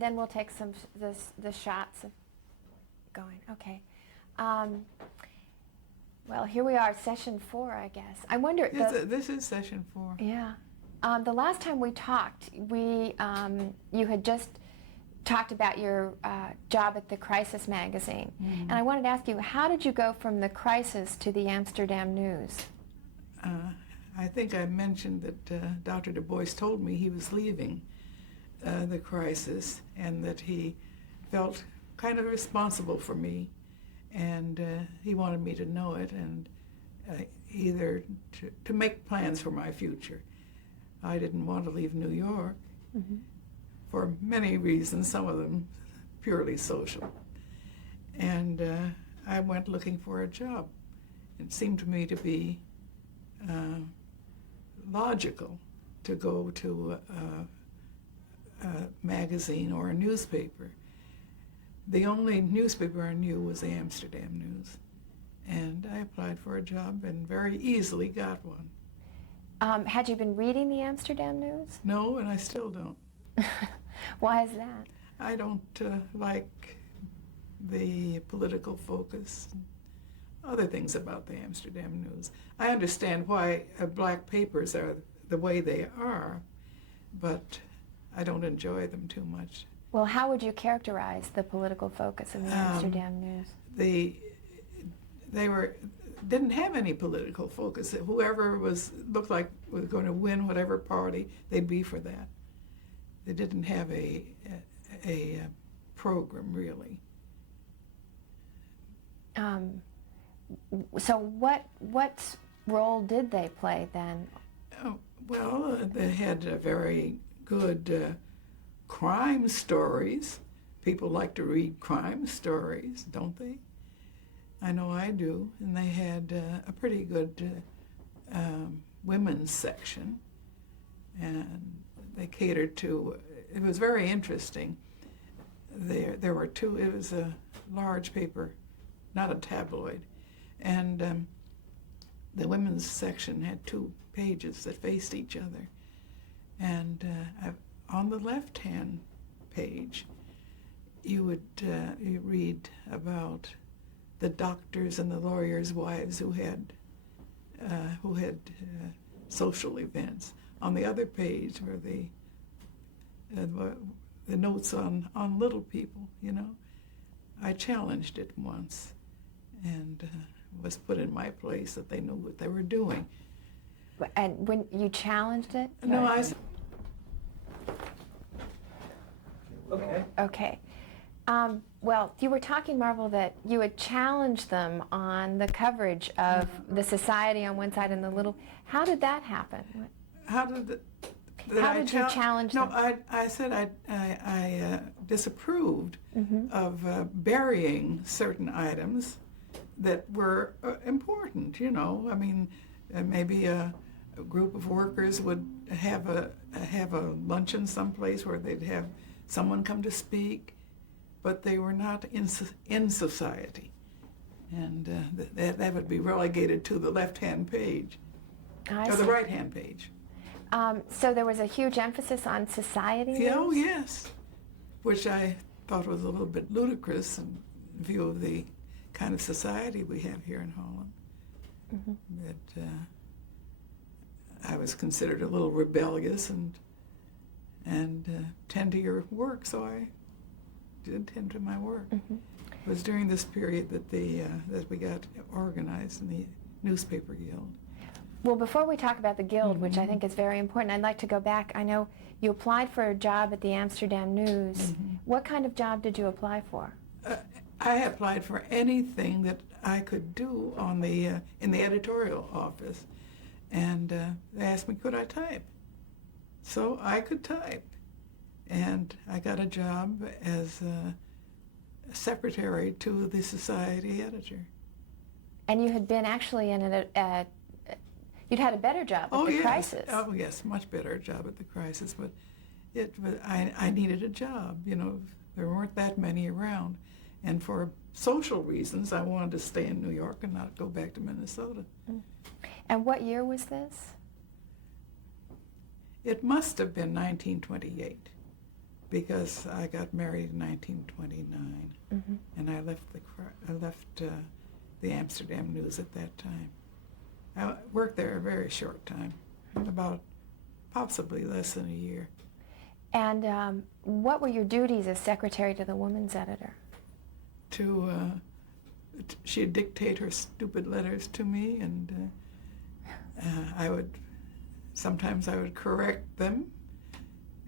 and then we'll take the shots of going. Okay. Well, here we are, session 4, I guess. I wonder. Yes, this is session 4. Yeah. The last time we talked, you had just talked about your job at the Crisis magazine, and I wanted to ask you, how did you go from the Crisis to the Amsterdam News? I think I mentioned that Dr. Du Bois told me he was leaving the Crisis and that he felt kind of responsible for me, and he wanted me to know it and either to make plans for my future. I didn't want to leave New York for many reasons, some of them purely social. And I went looking for a job. It seemed to me to be logical to go to a magazine or a newspaper. The only newspaper I knew was the Amsterdam News. And I applied for a job and very easily got one. Had you been reading the Amsterdam News? No, and I still don't. Why is that? I don't like the political focus and other things about the Amsterdam News. I understand why black papers are the way they are, but I don't enjoy them too much. Well, how would you characterize the political focus of the Amsterdam News? They didn't have any political focus. Whoever looked like was going to win whatever party, they'd be for that. They didn't have a program, really. So what role did they play then? Well, they had very good crime stories. People like to read crime stories, don't they? I know I do. And they had a pretty good women's section. And they catered to, it was very interesting. There were two, it was a large paper, not a tabloid. And the women's section had 2 pages that faced each other. And on the left-hand page, you would you read about the doctors and the lawyers' wives who had social events. On the other page were the notes on little people. You know, I challenged it once, and was put in my place that they knew what they were doing. And when you challenged it? No, I. Okay. Okay. Well, you were talking, Marvel, that you had challenged them on the coverage of the society on one side and the little. How did that happen? How did you challenge them? No, I said I disapproved of burying certain items that were important. You know, I mean, maybe a group of workers would have a luncheon someplace where they'd have someone come to speak, but they were not in society, and that would be relegated to the left-hand page or the right-hand page. So there was a huge emphasis on society. Yeah, oh yes, which I thought was a little bit ludicrous in view of the kind of society we have here in Holland. That I was considered a little rebellious and tend to your work, so I did tend to my work. It was during this period that that we got organized in the newspaper guild. Well, before we talk about the guild, which I think is very important, I'd like to go back. I know you applied for a job at the Amsterdam News. What kind of job did you apply for? I applied for anything that I could do on the in the editorial office, and they asked me could I type. So I could type, and I got a job as a secretary to the society editor. And you had been actually in you'd had a better job at the Crisis. Oh yes, much better job at the Crisis, but I needed a job. You know, there weren't that many around, and for social reasons, I wanted to stay in New York and not go back to Minnesota. And what year was this? It must have been 1928. because I got married in 1929, and I left the Amsterdam News at that time. I worked there a very short time, about possibly less than a year. And what were your duties as secretary to the woman's editor? She'd dictate her stupid letters to me, and sometimes I would correct them,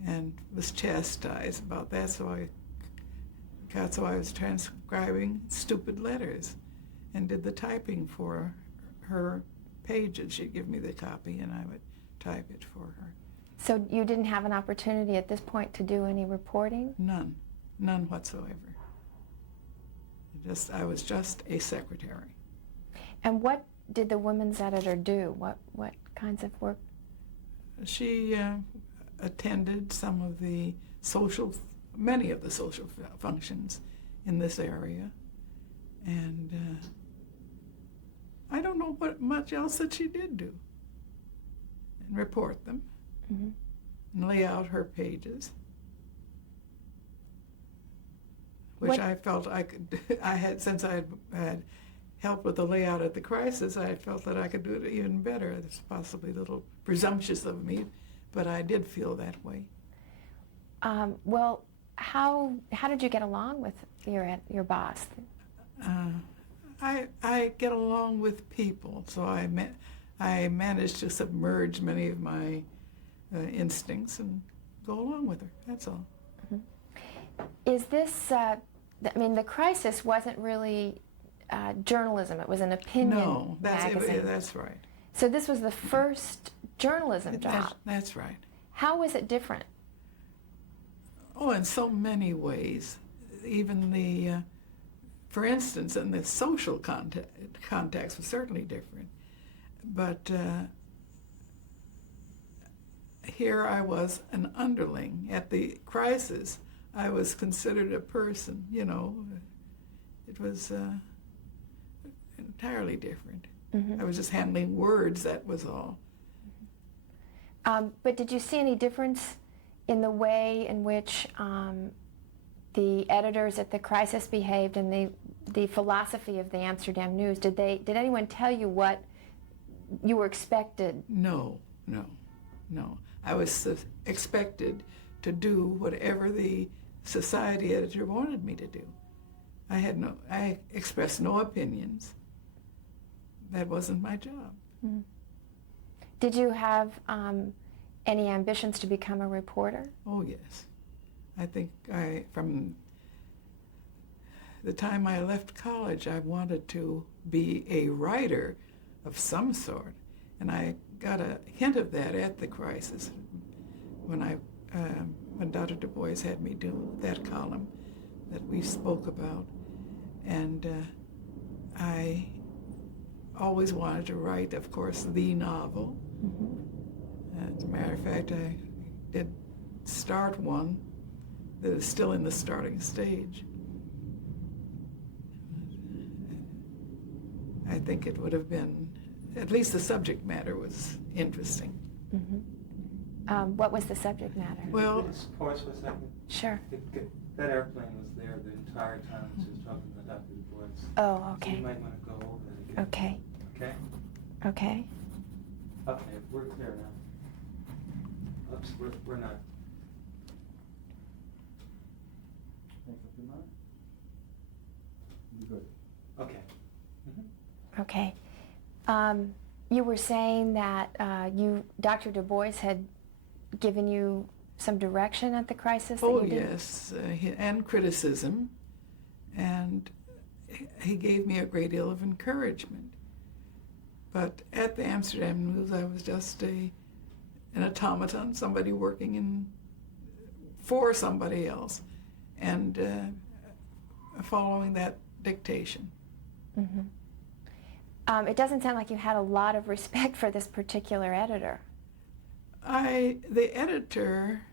and was chastised about that. So I was transcribing stupid letters, and did the typing for her pages. She'd give me the copy, and I would type it for her. So you didn't have an opportunity at this point to do any reporting? None whatsoever. I was just a secretary. And what did the women's editor do? What kinds of work? She attended many of the social functions in this area, and I don't know what much else that she did do. And report them, and lay out her pages, which I felt I could. Since I had helped with the layout at the Crisis, I felt that I could do it even better. It's possibly a little presumptuous of me, but I did feel that way. Well, how did you get along with your boss? I get along with people, so I managed to submerge many of my instincts and go along with her. That's all. Is this? The Crisis wasn't really journalism. It was an opinion magazine. That's right. So this was the first journalism job. That's right. How was it different? Oh, in so many ways. Even for instance, in the social context was certainly different. But here I was an underling. At the Crisis, I was considered a person, It was entirely different. I was just handling words, that was all. But did you see any difference in the way in which the editors at the Crisis behaved and the philosophy of the Amsterdam News? Did anyone tell you what you were expected? No. I was expected to do whatever the society editor wanted me to do. I expressed no opinions. That wasn't my job. Did you have any ambitions to become a reporter? Oh, yes. I think from the time I left college, I wanted to be a writer of some sort. And I got a hint of that at the Crisis when Dr. Du Bois had me do that column that we spoke about. And I always wanted to write, of course, the novel. As a matter of fact, I did start one that is still in the starting stage. I think it would have been, at least the subject matter was interesting. What was the subject matter? Well, Pause for a second. Sure. That airplane was there the entire time she was talking about Dr. Du Bois. Oh, okay. So you might want to go over that again. Okay. Okay? Okay. Okay, we're clear now. Oops, we're not. Make up your mind? You're good. Okay. Okay. You were saying that Dr. Du Bois had given you some direction at the Crisis? Oh, yes, and criticism. And he gave me a great deal of encouragement. But at the Amsterdam News, I was just an automaton, somebody working for somebody else, and following that dictation. It doesn't sound like you had a lot of respect for this particular editor. The editor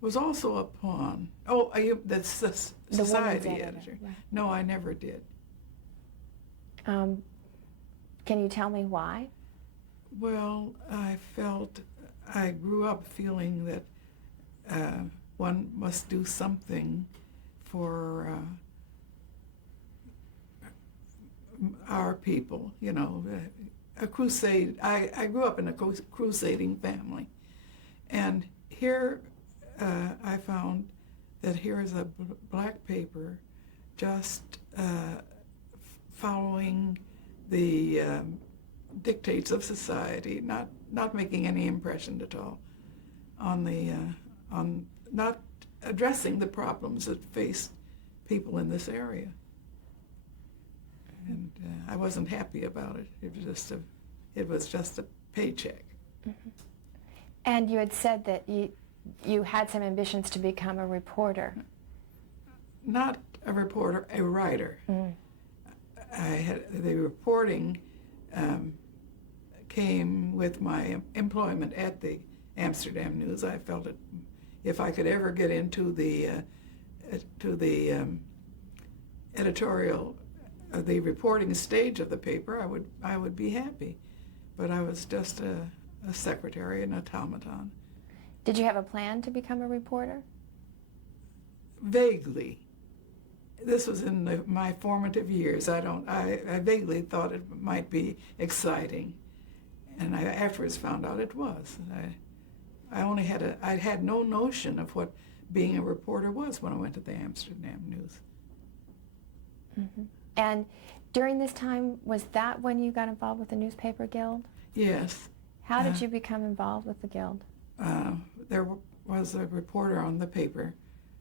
was also a pawn. Oh, that's the society editor. Right. No, I never did. Can you tell me why? Well, I grew up feeling that one must do something for our people, you know, a crusade. I grew up in a crusading family, and here I found that here is a black paper just following the dictates of society, not making any impression at all on not addressing the problems that face people in this area. And I wasn't happy about it. It was just a paycheck. Mm-hmm. And you had said that you had some ambitions to become a reporter. Not a reporter, a writer. Mm. The reporting came with my employment at the Amsterdam News. I felt that if I could ever get into the editorial, the reporting stage of the paper, I would be happy. But I was just a secretary, an automaton. Did you have a plan to become a reporter? Vaguely. This was in my formative years. I vaguely thought it might be exciting, and I afterwards found out it was. I had no notion of what being a reporter was when I went to the Amsterdam News. Mm-hmm. And during this time, was that when you got involved with the Newspaper Guild? Yes. How did you become involved with the Guild? There was a reporter on the paper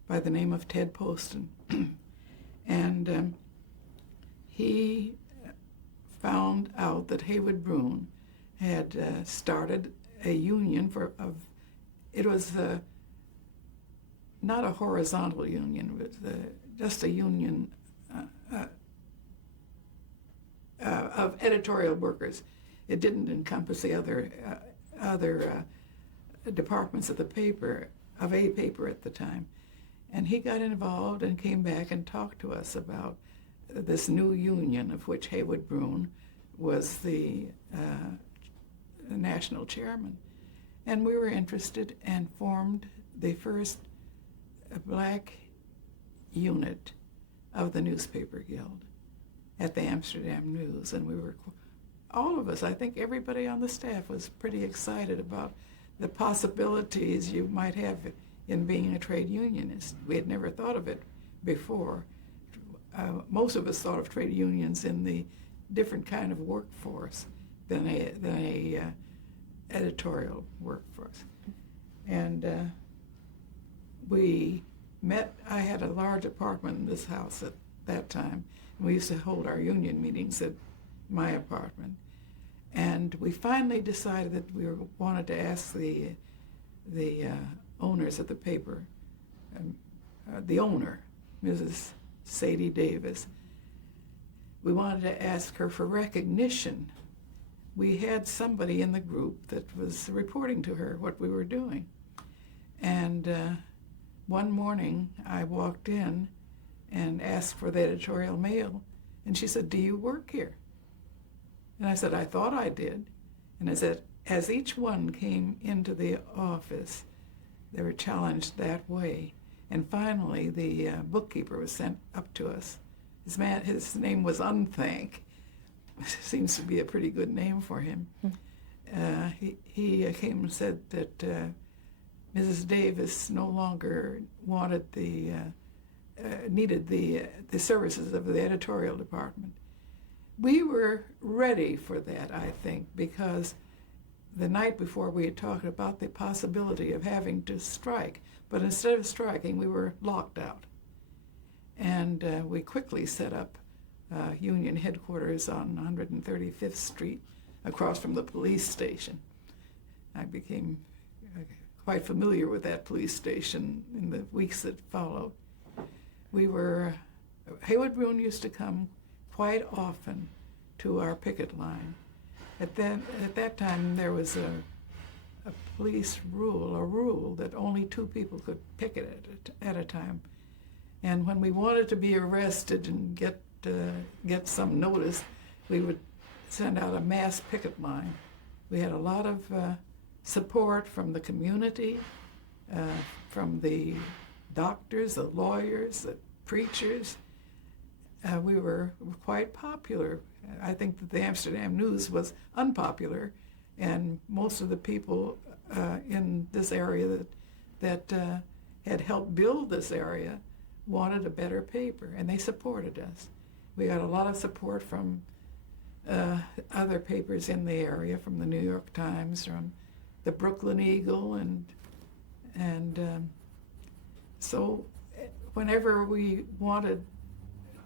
by the name of Ted Poston, and he found out that Haywood Broun had started a union it was not a horizontal union, but just a union of editorial workers. It didn't encompass the other departments of a paper at the time. And he got involved and came back and talked to us about this new union of which Haywood Broun was the national chairman. And we were interested and formed the first black unit of the Newspaper Guild at the Amsterdam News. And we were, all of us, I think everybody on the staff was pretty excited about the possibilities you might have in being a trade unionist. We had never thought of it before. Most of us thought of trade unions in the different kind of workforce than a editorial workforce. And we met. I had a large apartment in this house at that time, and we used to hold our union meetings at my apartment. And we finally decided that we wanted to ask the owners of the paper, the owner, Mrs. Sadie Davis, we wanted to ask her for recognition. We had somebody in the group that was reporting to her what we were doing. And one morning I walked in and asked for the editorial mail, and she said, "Do you work here?" And I said, "I thought I did." And I said, as each one came into the office, they were challenged that way. And finally, the bookkeeper was sent up to us. His name was Unthank. Seems to be a pretty good name for him. He came and said that Mrs. Davis no longer wanted needed the services of the editorial department. We were ready for that, I think, because the night before we had talked about the possibility of having to strike, but instead of striking, we were locked out. And we quickly set up union headquarters on 135th Street, across from the police station. I became quite familiar with that police station in the weeks that followed. Haywood Broun used to come quite often to our picket line. At that time, there was a police rule that only 2 people could picket at a time. And when we wanted to be arrested and get some notice, we would send out a mass picket line. We had a lot of support from the community, from the doctors, the lawyers, the preachers. We were quite popular. I think that the Amsterdam News was unpopular, and most of the people in this area that had helped build this area wanted a better paper, and they supported us. We got a lot of support from other papers in the area, from the New York Times, from the Brooklyn Eagle, and so whenever we wanted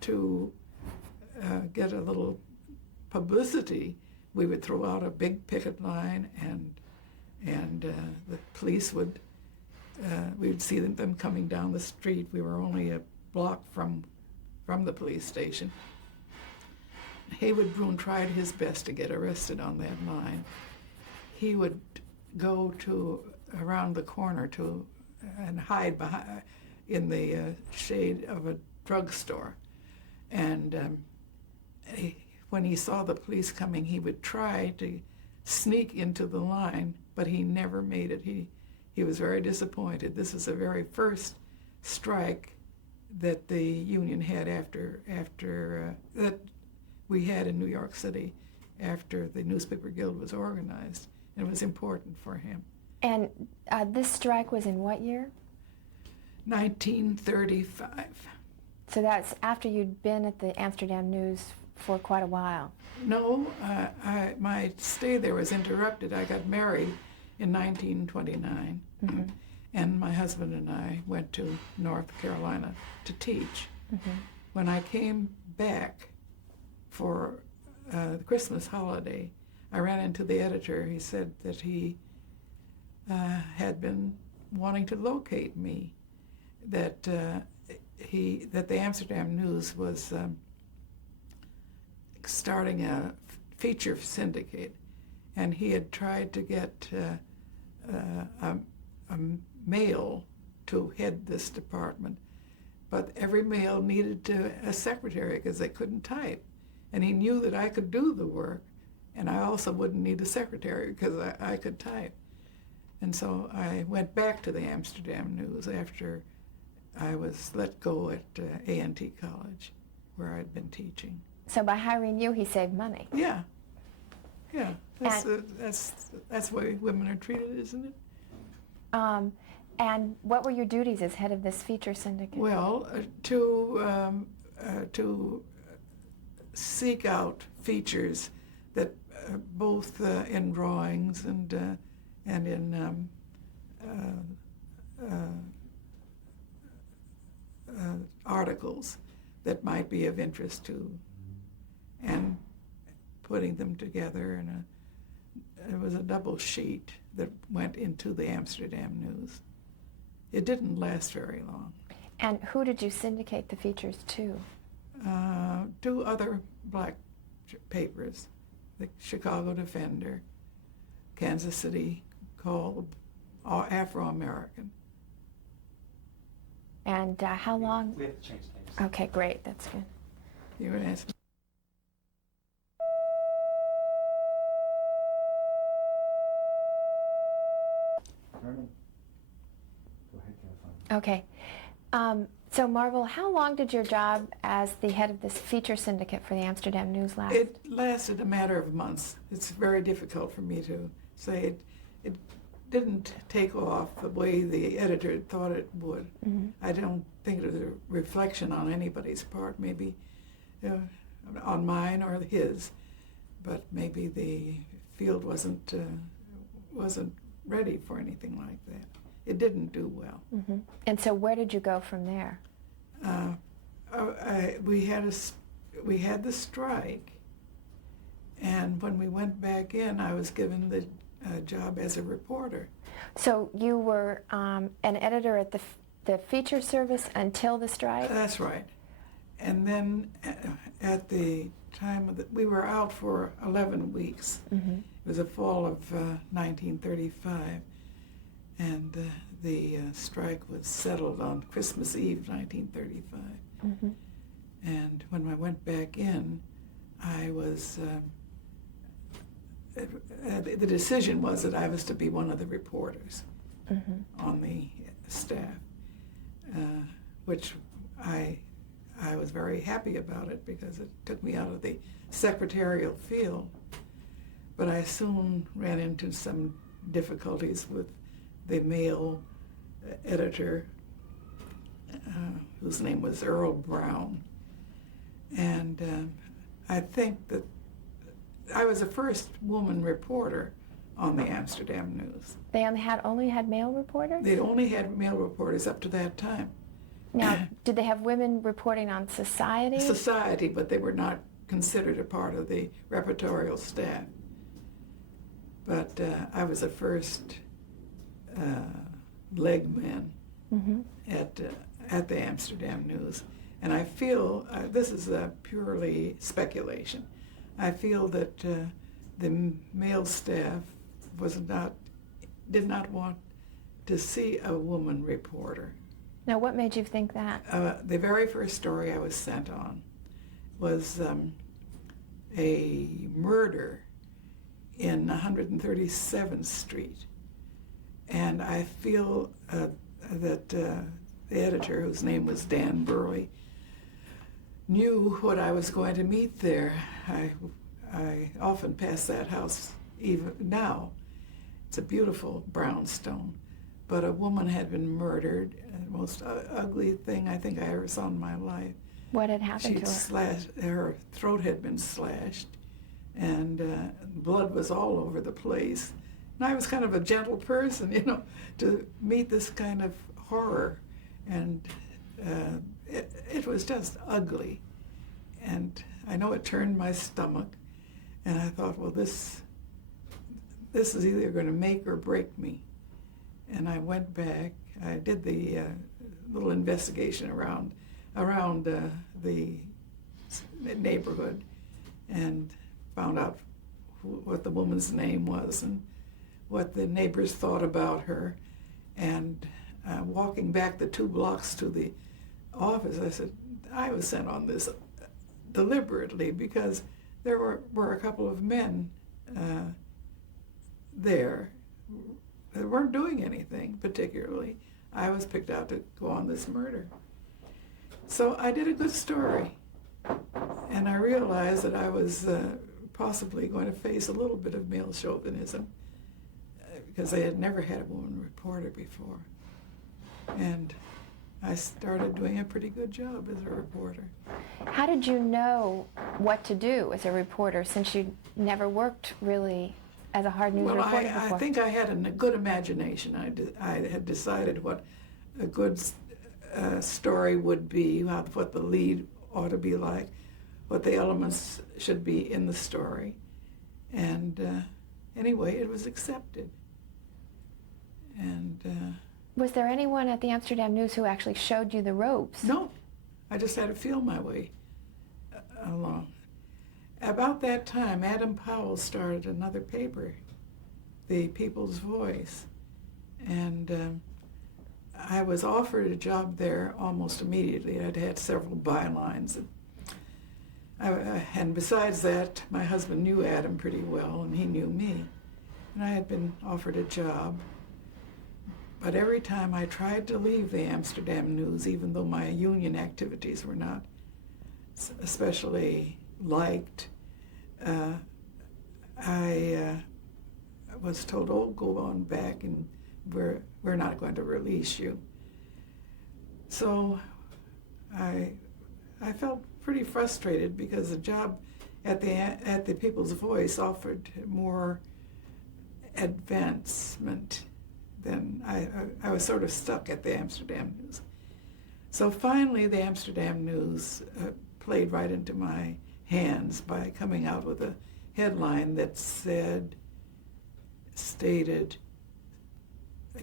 to get a little publicity, we would throw out a big picket line, and the police would, we would see them coming down the street. We were only a block from the police station. Haywood Broun tried his best to get arrested on that line. He would go around the corner and hide behind in the shade of a drugstore. And when he saw the police coming, he would try to sneak into the line, but he never made it. He was very disappointed. This is the very first strike that the union had after that we had in New York City after the Newspaper Guild was organized. And it was important for him. And this strike was in what year? 1935. So that's after you'd been at the Amsterdam News for quite a while. No, my stay there was interrupted. I got married in 1929, Mm-hmm. and my husband and I went to North Carolina to teach. Mm-hmm. When I came back for the Christmas holiday, I ran into the editor. He said that he had been wanting to locate me, that the Amsterdam News was starting a feature syndicate, and he had tried to get a male to head this department, but every male needed a secretary because they couldn't type, and he knew that I could do the work, and I also wouldn't need a secretary because I could type. And so I went back to the Amsterdam News after I was let go at A&T College, where I'd been teaching. So by hiring you, he saved money. Yeah. That's the way women are treated, isn't it? And what were your duties as head of this feature syndicate? Well, to seek out features that both in drawings and in articles that might be of interest to, and putting them together in it was a double sheet that went into the Amsterdam News. It didn't last very long. And who did you syndicate the features to? 2 other black papers, the Chicago Defender, Kansas City Call, Afro-American. And how long? We have to change names. Okay, great, that's good. You were asking. Vernon, go ahead, Catherine. Okay. So Marvel, how long did your job as the head of this feature syndicate for the Amsterdam News last? It lasted a matter of months. It's very difficult for me to say. It didn't take off the way the editor thought it would. Mm-hmm. I don't think it was a reflection on anybody's part, maybe on mine or his, but maybe the field wasn't ready for anything like that. It didn't do well. Mm-hmm. And so where did you go from there? We had the strike, and when we went back in, I was given the job as a reporter. So you were an editor at the feature service until the strike? That's right. And then at the time we were out for 11 weeks. Mm-hmm. It was the fall of 1935, and the strike was settled on Christmas Eve, 1935. Mm-hmm. And when I went back in, I was, the decision was that I was to be one of the reporters. on the staff, which I was very happy about it because it took me out of the secretarial field. But I soon ran into some difficulties with the male editor, whose name was Earl Brown. And I think that I was the first woman reporter on the Amsterdam News. They only had male reporters? They'd only had male reporters up to that time. Now, did they have women reporting on society? Society, but they were not considered a part of the repertorial staff. But I was the first leg man at the Amsterdam News. And I feel, this is purely speculation, I feel that the male staff did not want to see a woman reporter. Now, what made you think that? The very first story I was sent on was a murder in 137th Street. And I feel that the editor, whose name was Dan Burley, knew what I was going to meet there. I often pass that house even now. It's a beautiful brownstone. But a woman had been murdered, the most ugly thing I think I ever saw in my life. What had happened to her? Her throat had been slashed, and blood was all over the place. And I was kind of a gentle person, you know, to meet this kind of horror. And it was just ugly. And I know it turned my stomach. And I thought, well, this is either going to make or break me. And I went back. I did the little investigation around the neighborhood and found out what the woman's name was and what the neighbors thought about her. And walking back the 2 blocks to the office, I said, I was sent on this deliberately because there were a couple of men there. They weren't doing anything particularly. I was picked out to go on this murder. So I did a good story, and I realized that I was possibly going to face a little bit of male chauvinism because I had never had a woman reporter before. And I started doing a pretty good job as a reporter. How did you know what to do as a reporter since you never worked really as a hard news reporter before? I think I had a good imagination. I had decided what a good story would be, what the lead ought to be like, what the elements should be in the story. And anyway, it was accepted. And was there anyone at the Amsterdam News who actually showed you the ropes? No, I just had to feel my way along. About that time, Adam Powell started another paper, The People's Voice, and I was offered a job there almost immediately. I'd had several bylines. And besides that, my husband knew Adam pretty well, and he knew me. And I had been offered a job. But every time I tried to leave the Amsterdam News, even though my union activities were not especially liked, I was told, oh, go on back and we're not going to release you. So I felt pretty frustrated because the job at the People's Voice offered more advancement than I was sort of stuck at the Amsterdam News. So finally the Amsterdam News played right into my hands by coming out with a headline that stated,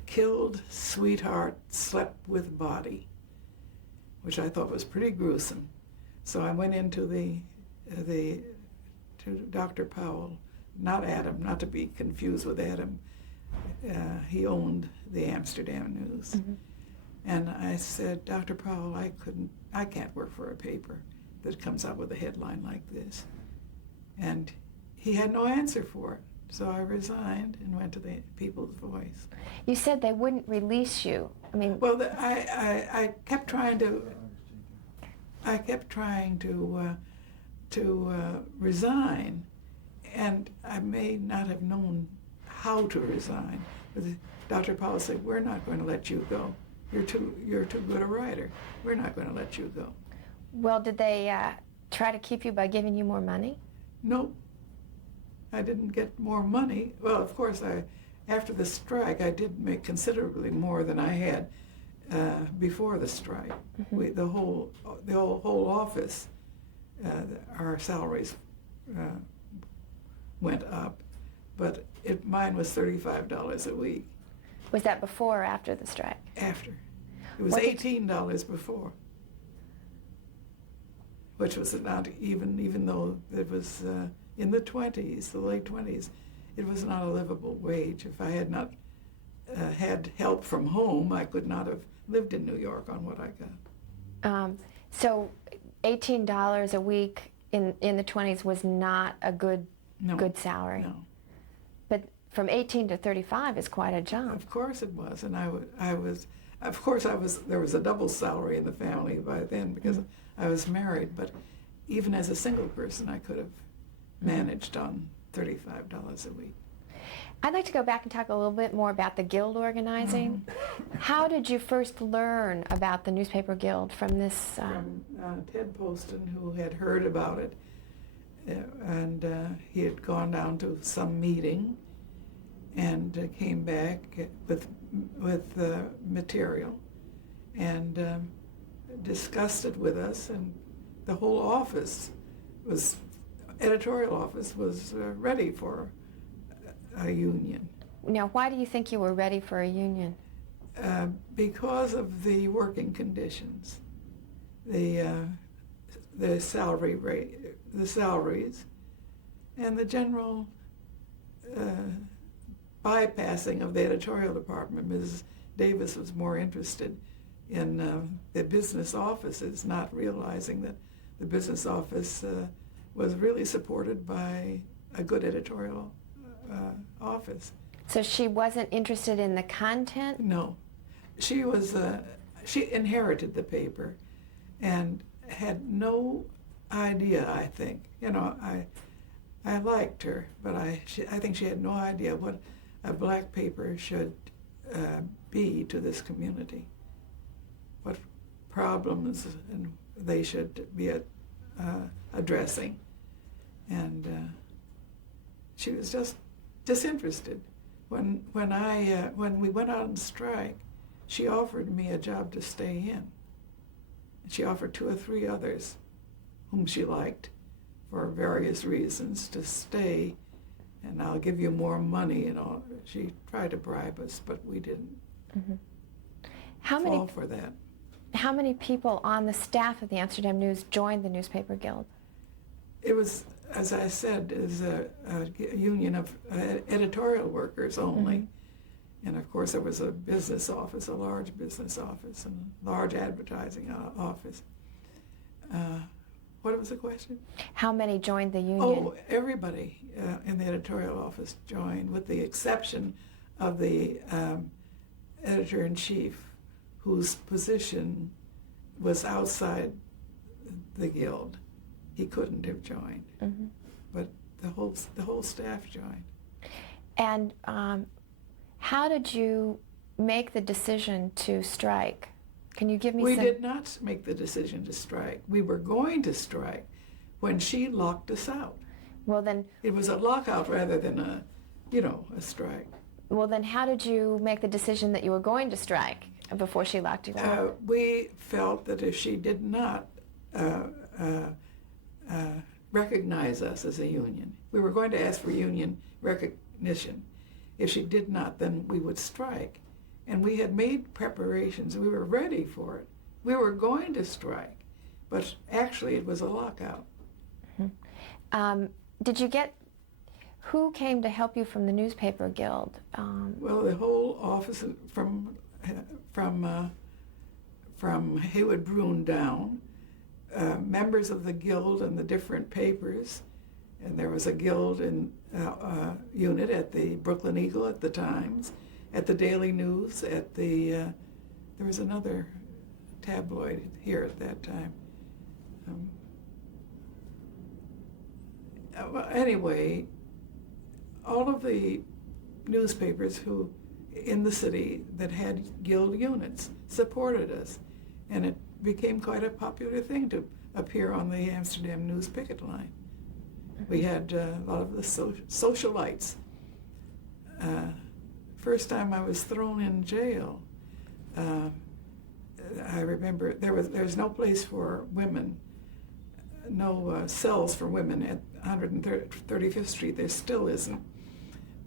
"Killed sweetheart slept with body," which I thought was pretty gruesome. So I went into to Dr. Powell, not Adam, not to be confused with Adam. He owned the Amsterdam News. Mm-hmm. And I said, Dr. Powell, I can't work for a paper that comes out with a headline like this. And he had no answer for it. so I resigned and went to the People's Voice. You said they wouldn't release you. I mean, Well, I kept trying to resign, and I may not have known how to resign. But Dr. Powell said, "We're not going to let you go. You're too good a writer. We're not going to let you go." well, did they try to keep you by giving you more money? Nope. I didn't get more money. Well, of course, after the strike, I did make considerably more than I had before the strike. Mm-hmm. The whole office, our salaries went up, but mine was $35 a week. Was that before or after the strike? After. It was What did- $18 before, which was not even though it was in the 20s, the late 20s, it was not a livable wage. If I had not had help from home, I could not have lived in New York on what I got. So $18 a week in the 20s was not a good salary. No. But from 18 to 35 is quite a jump. Of course it was, and there was a double salary in the family by then because I was married, but even as a single person, I could have managed on $35 a week. I'd like to go back and talk a little bit more about the guild organizing. How did you first learn about the newspaper guild from this? From Ted Poston, who had heard about it, and he had gone down to some meeting and came back with material and discussed it with us, and the whole editorial office was ready for a union. Now, why do you think you were ready for a union? Because of the working conditions, the salary rate, the salaries, and the general bypassing of the editorial department. Mrs. Davis was more interested in the business offices, not realizing that the business office was really supported by a good editorial office. So she wasn't interested in the content? No. She inherited the paper and had no idea, I think. I liked her, but I think she had no idea what a black paper should be to this community, what problems they should be addressing. And she was just disinterested. When we went out on strike, she offered me a job to stay in. She offered 2 or 3 others whom she liked for various reasons to stay, and I'll give you more money and all. She tried to bribe us, but we didn't fall for that. How many people on the staff of the Amsterdam News joined the newspaper guild? It was, as I said, is a union of editorial workers only. And of course there was a business office, a large business office, and a large advertising office. What was the question? How many joined the union? Oh, everybody in the editorial office joined, with the exception of the editor-in-chief, whose position was outside the guild. He couldn't have joined, but the whole staff joined. And how did you make the decision to strike? Can you give me We some? did not make the decision to strike. We were going to strike when she locked us out. Well then, It was a lockout rather than a strike. well then, how did you make the decision that you were going to strike before she locked you out? We felt that if she did not recognize us as a union, we were going to ask for union recognition. If she did not, then we would strike. And we had made preparations. We were ready for it. We were going to strike, but actually it was a lockout. Did you get, who came to help you from the newspaper guild? Well, the whole office from Haywood Broun down, members of the guild and the different papers, And there was a guild unit at the Brooklyn Eagle, at the Times, at the Daily News, at the, there was another tabloid here at that time. Well, anyway, all of the newspapers in the city that had guild units supported us, and it became quite a popular thing to appear on the Amsterdam News picket line. We had a lot of the socialites. First time I was thrown in jail, I remember there's no place for women, no cells for women at 135th Street. There still isn't.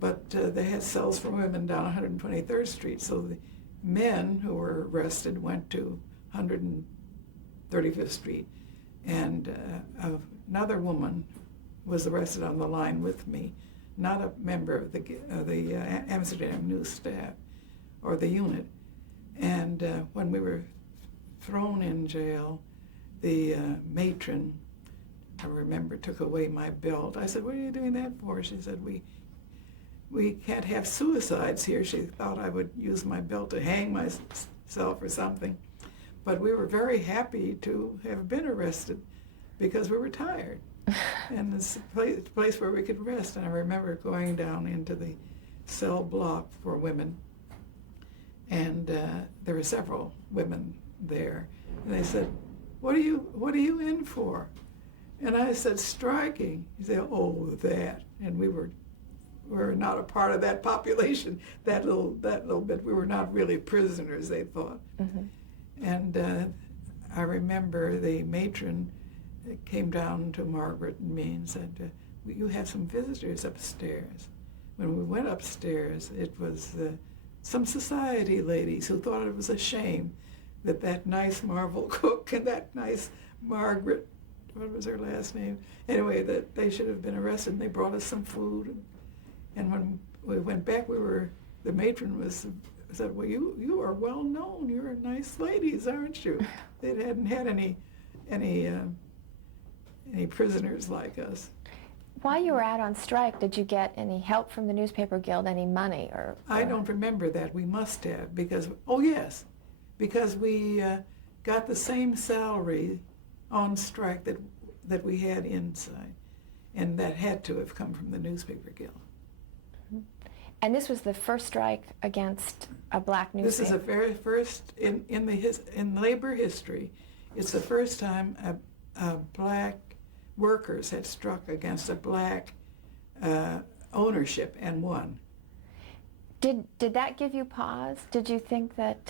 But they had cells for women down 123rd Street. So the men who were arrested went to 135th Street. And another woman was arrested on the line with me, not a member of the Amsterdam News staff or the unit. And when we were thrown in jail, the matron, I remember, took away my belt. I said, "What are you doing that for?" She said, we can't have suicides here." She thought I would use my belt to hang myself or something. But we were very happy to have been arrested because we were tired. And it's a place where we could rest. And I remember going down into the cell block for women. And there were several women there. And they said, what are you in for? And I said, "Striking." He said, "Oh, that." And we were not a part of that population, that little bit. We were not really prisoners, they thought. Mm-hmm. And I remember the matron came down to Margaret and me and said, "You have some visitors upstairs." When we went upstairs, it was some society ladies who thought it was a shame that nice Marvel Cooke and that nice Margaret, what was her last name? Anyway, that they should have been arrested. And they brought us some food. And when we went back, the matron said, "Well, you are well known. You're nice ladies, aren't you?" They hadn't had any prisoners like us. While you were out on strike, did you get any help from the newspaper guild, any money or? I don't remember that. We must have, because we got the same salary on strike that we had inside, and that had to have come from the newspaper guild. And this was the first strike against a black newspaper. This is the very first in labor history. It's the first time black workers had struck against a black ownership and won. Did that give you pause? Did you think that?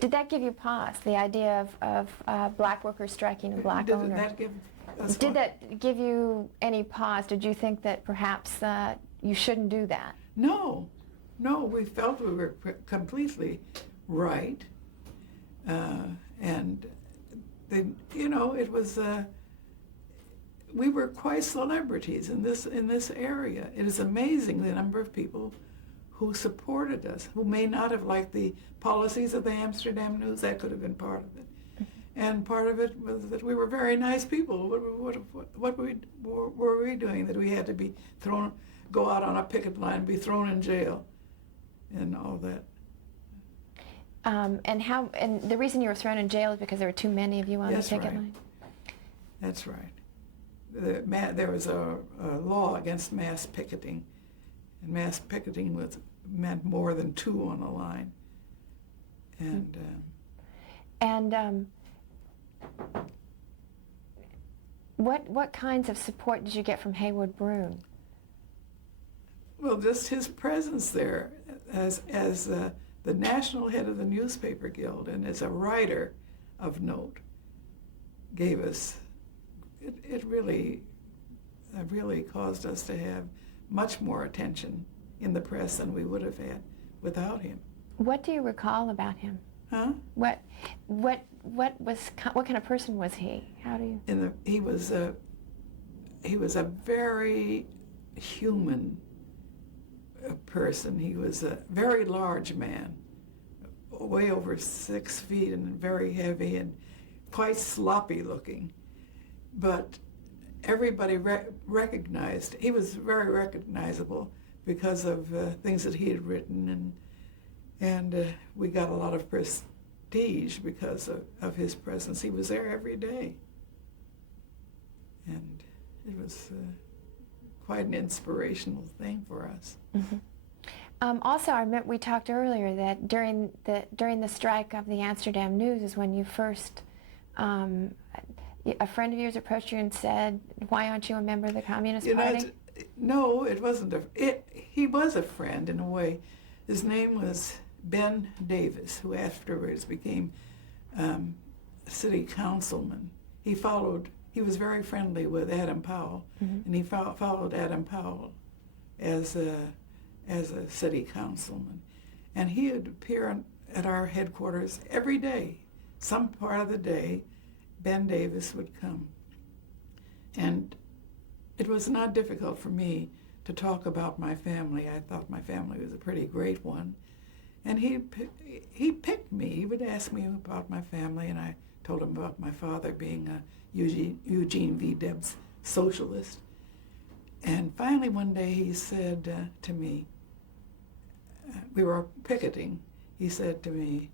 Did that give you pause? The idea of black workers striking a black owner. Did that give you any pause? Did you think that perhaps you shouldn't do that? No, we felt we were completely right, and it was. We were quite celebrities in this area. It is amazing the number of people who supported us, who may not have liked the policies of the Amsterdam News. That could have been part of it. And part of it was that we were very nice people. What were we doing that we had to be go out on a picket line and be thrown in jail and all that? And the reason you were thrown in jail is because there were too many of you on the picket line? That's right. There was a law against mass picketing, and mass picketing meant more than two on a line. And what kinds of support did you get from Haywood Broun? Well, just his presence there as the national head of the newspaper guild and as a writer of note gave us. It really caused us to have much more attention in the press than we would have had without him. What do you recall about him? Huh? What kind of person was he? How do you? He was a very human person. He was a very large man, way over 6 feet, and very heavy, and quite sloppy looking, but everybody recognized, he was very recognizable because of things that he had written, and we got a lot of prestige because of his presence. He was there every day, and it was quite an inspirational thing for us. Mm-hmm. Also, we talked earlier that during the strike of the Amsterdam News is when you first, a friend of yours approached you and said, "Why aren't you a member of the Communist Party?" No, it wasn't. He was a friend in a way. His name was Ben Davis, who afterwards became city councilman. He was very friendly with Adam Powell, Mm-hmm. and he followed Adam Powell as a city councilman. And he would appear at our headquarters every day. Some part of the day, Ben Davis would come. And it was not difficult for me to talk about my family. I thought my family was a pretty great one. And he picked me. He would ask me about my family, and I told him about my father being a Eugene V. Debs socialist. And finally one day he said to me, we were picketing, he said to me,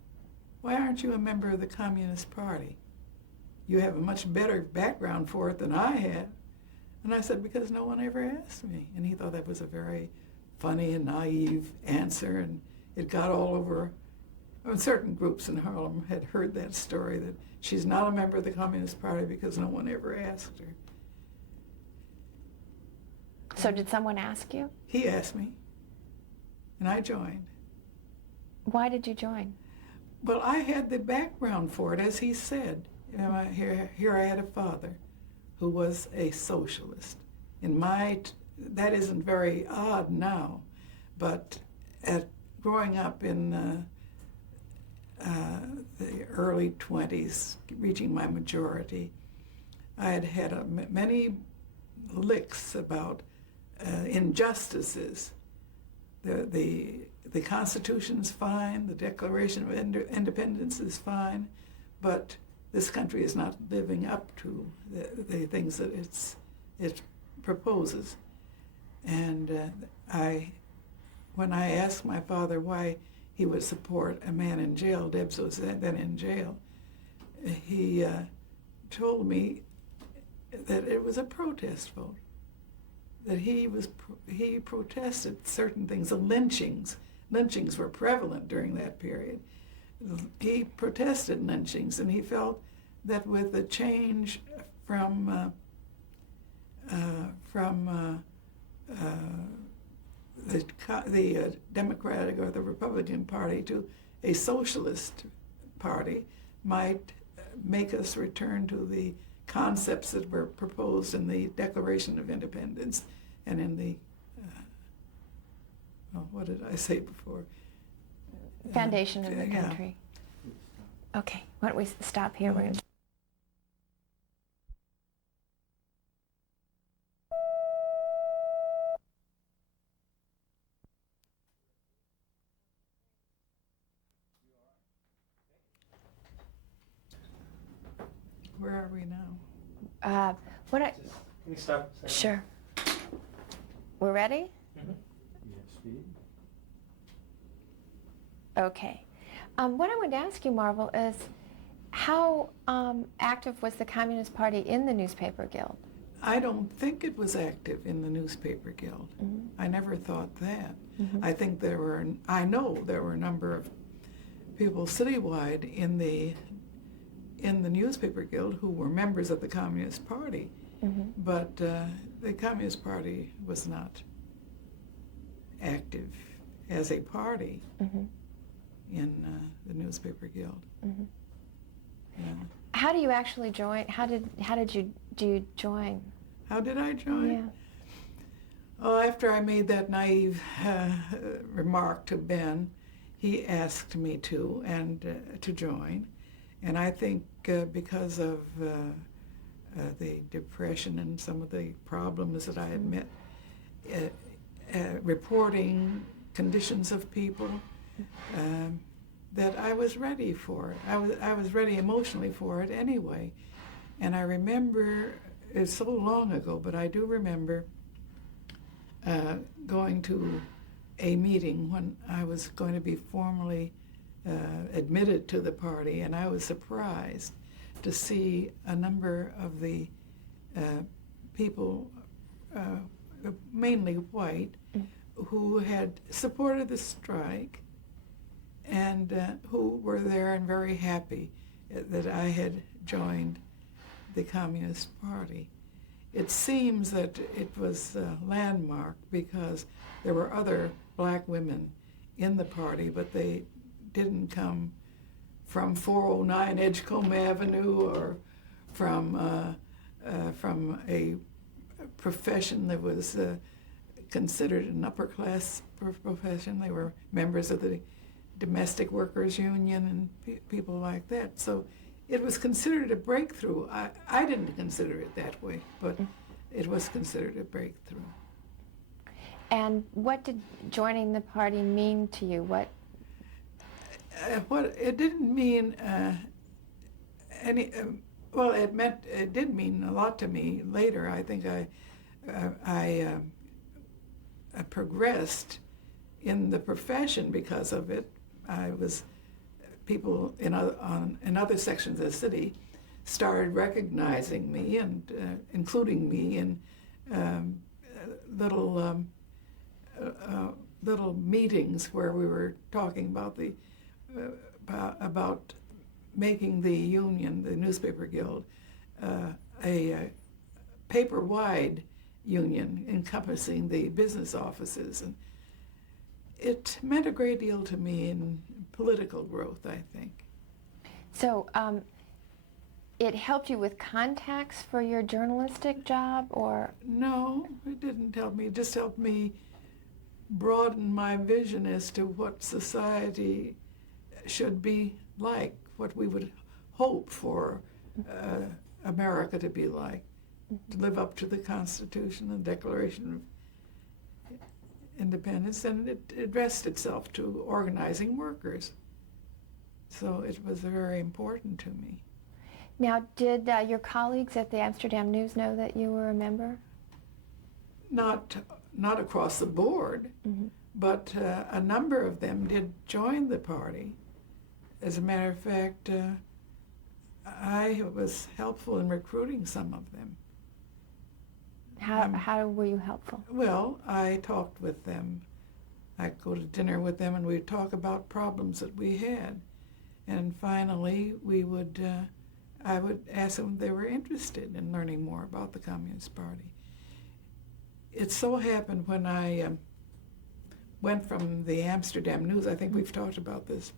"Why aren't you a member of the Communist Party? You have a much better background for it than I had." And I said, "Because no one ever asked me." And he thought that was a very funny and naive answer, and it got all over. Certain groups in Harlem had heard that story, that she's not a member of the Communist Party because no one ever asked her. So did someone ask you? He asked me, and I joined. Why did you join? Well, I had the background for it, as he said. Here I had a father who was a socialist. That isn't very odd now, but growing up in the early 20s, reaching my majority, I had had many licks about injustices. The Constitution's fine, the Declaration of Independence is fine, but this country is not living up to the things that it proposes. And when I asked my father why he would support a man in jail, Debs was then in jail, he told me that it was a protest vote, that he protested certain things. The lynchings were prevalent during that period. He protested lynchings, and he felt that with the change from the Democratic or the Republican Party to a socialist party might make us return to the concepts that were proposed in the Declaration of Independence and in the, what did I say before? Foundation of the country. Okay, why don't we stop here? We're gonna... Where are we now? Can we stop a second? Sure. We're ready? Mm-hmm. Yes, speed. Okay. What I wanted to ask you, Marvel, is how active was the Communist Party in the Newspaper Guild? I don't think it was active in the Newspaper Guild. Mm-hmm. I never thought that. Mm-hmm. I know there were a number of people citywide in the Newspaper Guild who were members of the Communist Party, Mm-hmm. but the Communist Party was not active as a party Mm-hmm. in the Newspaper Guild. Mm-hmm. Yeah. How do you actually join? How did you join? How did I join? Yeah. Oh, after I made that naive remark to Ben, he asked me to join, and I think because of the depression and some of the problems that I had met, reporting conditions of people, that I was ready for it. I was ready emotionally for it anyway. And I remember, it's so long ago, but I do remember going to a meeting when I was going to be formally admitted to the party, and I was surprised to see a number of the people, mainly white, who had supported the strike and who were there and very happy that I had joined the Communist Party. It seems that it was a landmark because there were other black women in the party, but they didn't come from 409 Edgecombe Avenue or from a profession that was considered an upper class profession. They were members of the Domestic Workers Union and people like that. So it was considered a breakthrough. I didn't consider it that way, but it was considered a breakthrough. And what did joining the party mean to you? What it didn't mean any. Well, it did mean a lot to me later. I think I progressed in the profession because of it. I was people in other sections of the city started recognizing me and including me in little meetings where we were talking about about making the union, the newspaper guild, a paper-wide union encompassing the business offices, and it meant a great deal to me in political growth, I think. So it helped you with contacts for your journalistic job, or? No, it didn't help me. It just helped me broaden my vision as to what society should be like, what we would hope for America to be like, to live up to the Constitution and Declaration of Independence, and it addressed itself to organizing workers. So it was very important to me. Now, did your colleagues at the Amsterdam News know that you were a member? Not across the board, but a number of them did join the party. As a matter of fact, I was helpful in recruiting some of them. How were you helpful? Well, I talked with them. I'd go to dinner with them and we'd talk about problems that we had. And finally, I would ask them if they were interested in learning more about the Communist Party. It so happened when I went from the Amsterdam News, I think we've talked about this,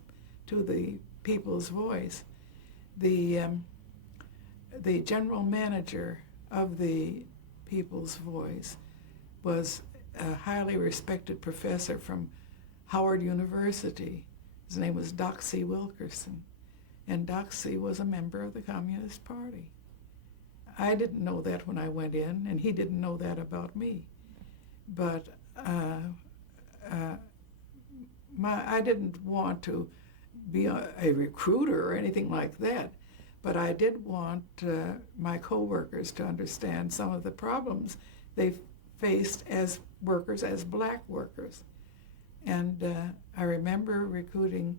to the People's Voice. The general manager of the People's Voice was a highly respected professor from Howard University. His name was Doxey Wilkerson, and Doxey was a member of the Communist Party. I didn't know that when I went in, and he didn't know that about me. But I didn't want to be a recruiter or anything like that, but I did want my coworkers to understand some of the problems they faced as workers, as black workers. And I remember recruiting,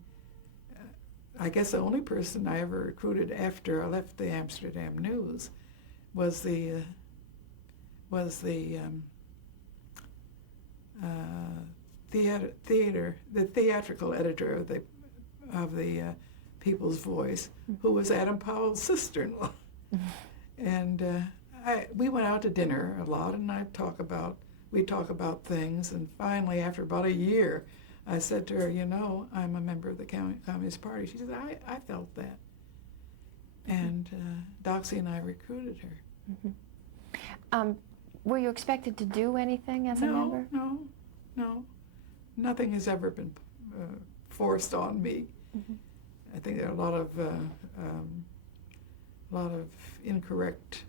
I guess the only person I ever recruited after I left the Amsterdam News was the theatrical editor of the People's Voice, who was Adam Powell's sister-in-law. And we went out to dinner a lot, and we'd talk about things. And finally, after about a year, I said to her, you know, I'm a member of the Communist Party. She said, I felt that. And Doxey and I recruited her. Were you expected to do anything as a member? No. Nothing has ever been forced on me. I think there are a lot of incorrect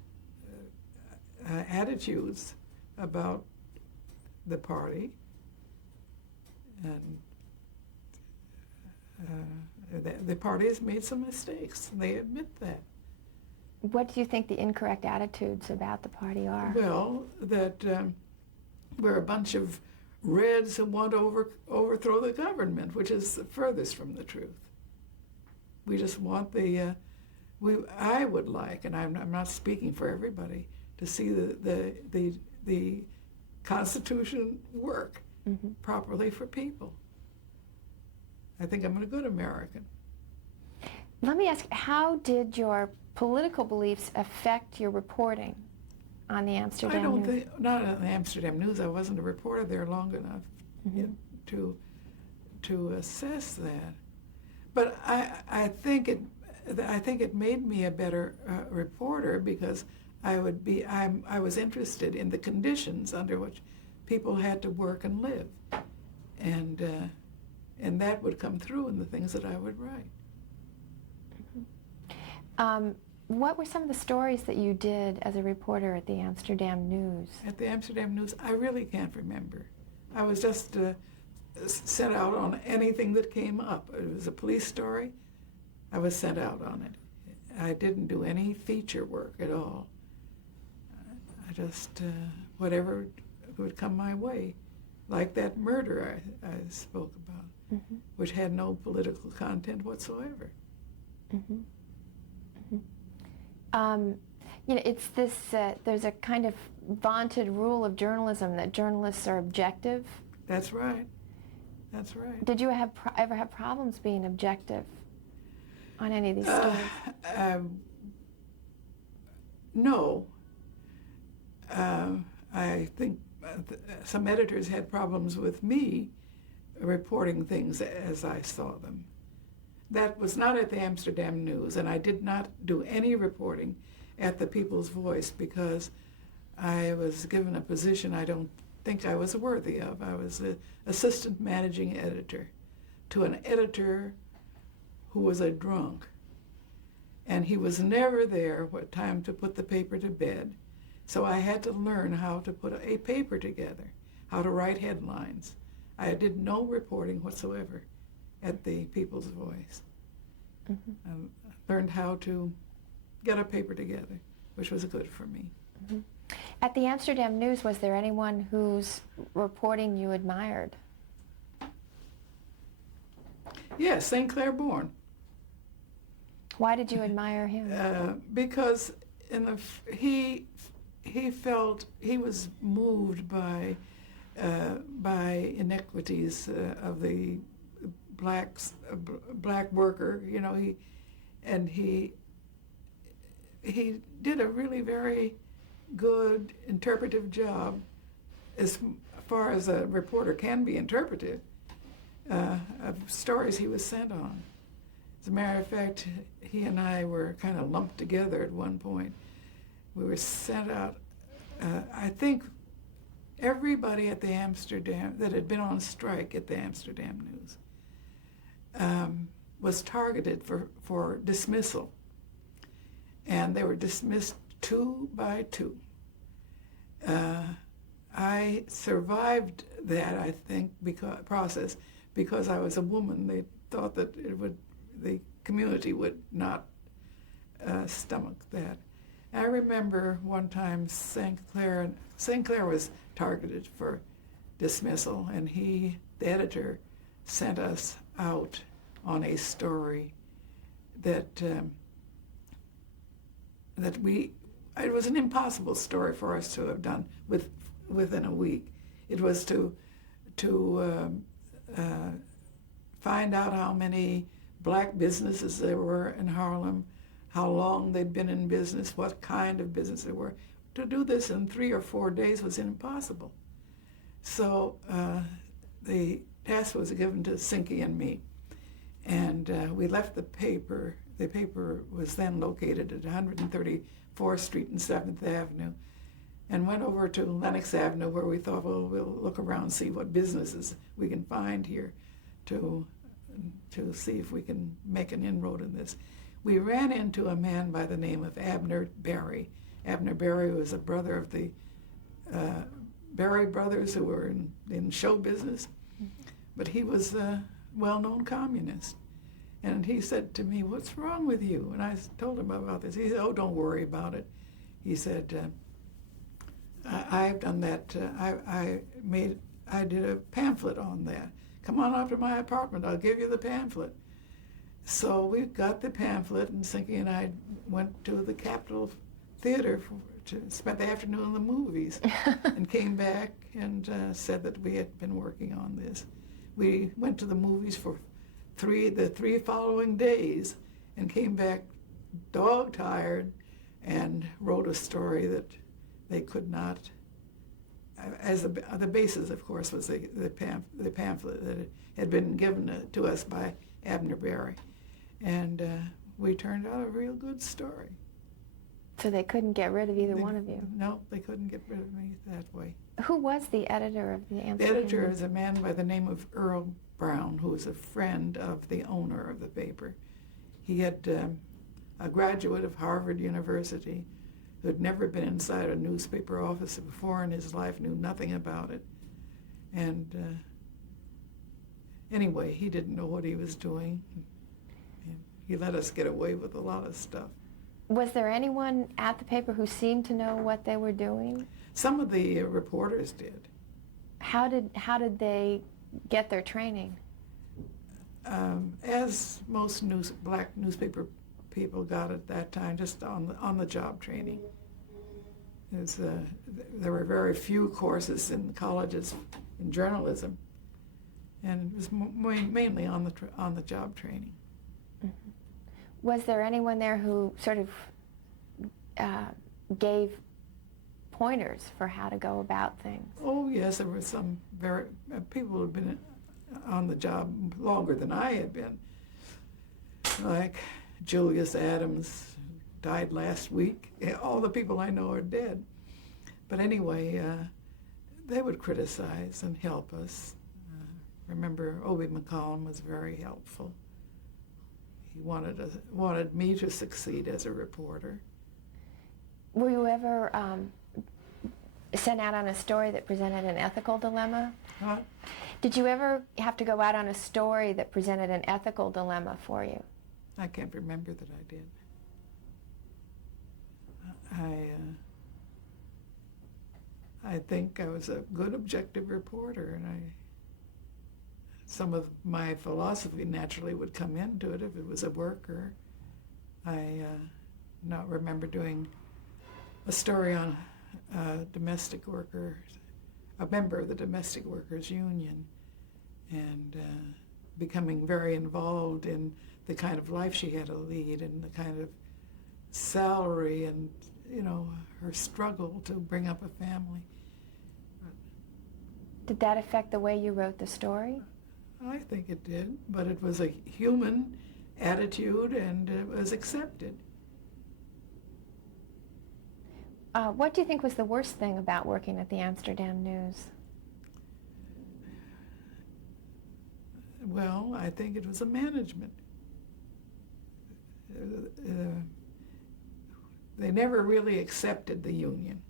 attitudes about the party, and The party has made some mistakes, and they admit that. What do you think the incorrect attitudes about the party are? Well, that we're a bunch of Reds who want to overthrow the government, which is the furthest from the truth. We just want I would like, and I'm not speaking for everybody, to see the Constitution work properly for people. I think I'm a good American. Let me ask, how did your political beliefs affect your reporting on the Amsterdam I don't News? think, not on the Amsterdam News. I wasn't a reporter there long enough to assess that. But I think it made me a better reporter, because I was interested in the conditions under which people had to work and live, and that would come through in the things that I would write. What were some of the stories that you did as a reporter at the Amsterdam News? At the Amsterdam News, I really can't remember. I was just sent out on anything that came up. It was a police story. I was sent out on it. I didn't do any feature work at all. I just, whatever would come my way, like that murder I spoke about, which had no political content whatsoever. You know, it's this, there's a kind of vaunted rule of journalism that journalists are objective. That's right. That's right. Did you ever have problems being objective on any of these stories? No. I think some editors had problems with me reporting things as I saw them. That was not at the Amsterdam News, and I did not do any reporting at the People's Voice because I was given a position I don't think I was worthy of. I was the assistant managing editor to an editor who was a drunk, and he was never there what time to put the paper to bed. So I had to learn how to put a paper together, how to write headlines. I did no reporting whatsoever at the People's Voice. I learned how to get a paper together, which was good for me. At the Amsterdam News, was there anyone whose reporting you admired? Yes, St. Clair Bourne. Why did you admire him? Because he felt he was moved by inequities of the black worker. You know, he did a really very good interpretive job, as far as a reporter can be interpretive, of stories he was sent on. As a matter of fact, he and I were kind of lumped together at one point. We were sent out, I think everybody at the Amsterdam, that had been on strike at the Amsterdam News, was targeted for dismissal. And they were dismissed 2 by 2. I survived that, I think, process because I was a woman. They thought that the community would not stomach that. I remember one time St. Clair was targeted for dismissal, and the editor, sent us out on a story that it was an impossible story for us to have done within a week. It was to find out how many black businesses there were in Harlem, how long they'd been in business, what kind of business they were. To do this in 3 or 4 days was impossible. So the task was given to Sinky and me. And we left the paper. The paper was then located at 134th Street and 7th Avenue, and went over to Lenox Avenue, where we thought, well, we'll look around and see what businesses we can find here to see if we can make an inroad in this. We ran into a man by the name of Abner Berry. Abner Berry was a brother of the Berry brothers who were in show business, but he was a well-known communist. And he said to me, "What's wrong with you?" And I told him about this. He said, "Oh, don't worry about it." He said, "I've done that. I did a pamphlet on that. Come on up to my apartment. I'll give you the pamphlet." So we got the pamphlet, and Sinky and I went to the Capitol Theater to spend the afternoon in the movies, and came back and said that we had been working on this. We went to the movies for the three following days, and came back dog-tired, and wrote a story that they could not. As the basis, of course, was the pamphlet that had been given to us by Abner Berry, and we turned out a real good story. So they couldn't get rid of either one of you? No, they couldn't get rid of me that way. Who was the editor of the Amsterdam? The editor is a man by the name of Earl Brown, who was a friend of the owner of the paper. He had a graduate of Harvard University who had never been inside a newspaper office before in his life, knew nothing about it. And anyway, he didn't know what he was doing. And he let us get away with a lot of stuff. Was there anyone at the paper who seemed to know what they were doing? Some of the reporters did. How did they get their training? As most black newspaper people got at that time, just on the job training. There were very few courses in colleges in journalism, and it was mainly on the job training. Mm-hmm. Was there anyone there who sort of gave pointers for how to go about things? Oh yes, there were some very people who had been on the job longer than I had been, like Julius Adams, died last week. All the people I know are dead. But anyway, they would criticize and help us. Remember, Obie McCollum was very helpful. He wanted me to succeed as a reporter. Were you ever sent out on a story that presented an ethical dilemma? Huh? Did you ever have to go out on a story that presented an ethical dilemma for you? I can't remember that I did. I think I was a good objective reporter, and some of my philosophy naturally would come into it if it was a worker. I not remember doing a story on a domestic worker, a member of the domestic workers union, and becoming very involved in the kind of life she had to lead and the kind of salary and, her struggle to bring up a family. Did that affect the way you wrote the story? I think it did, but it was a human attitude and it was accepted. What do you think was the worst thing about working at the Amsterdam News? Well, I think it was the management. They never really accepted the union.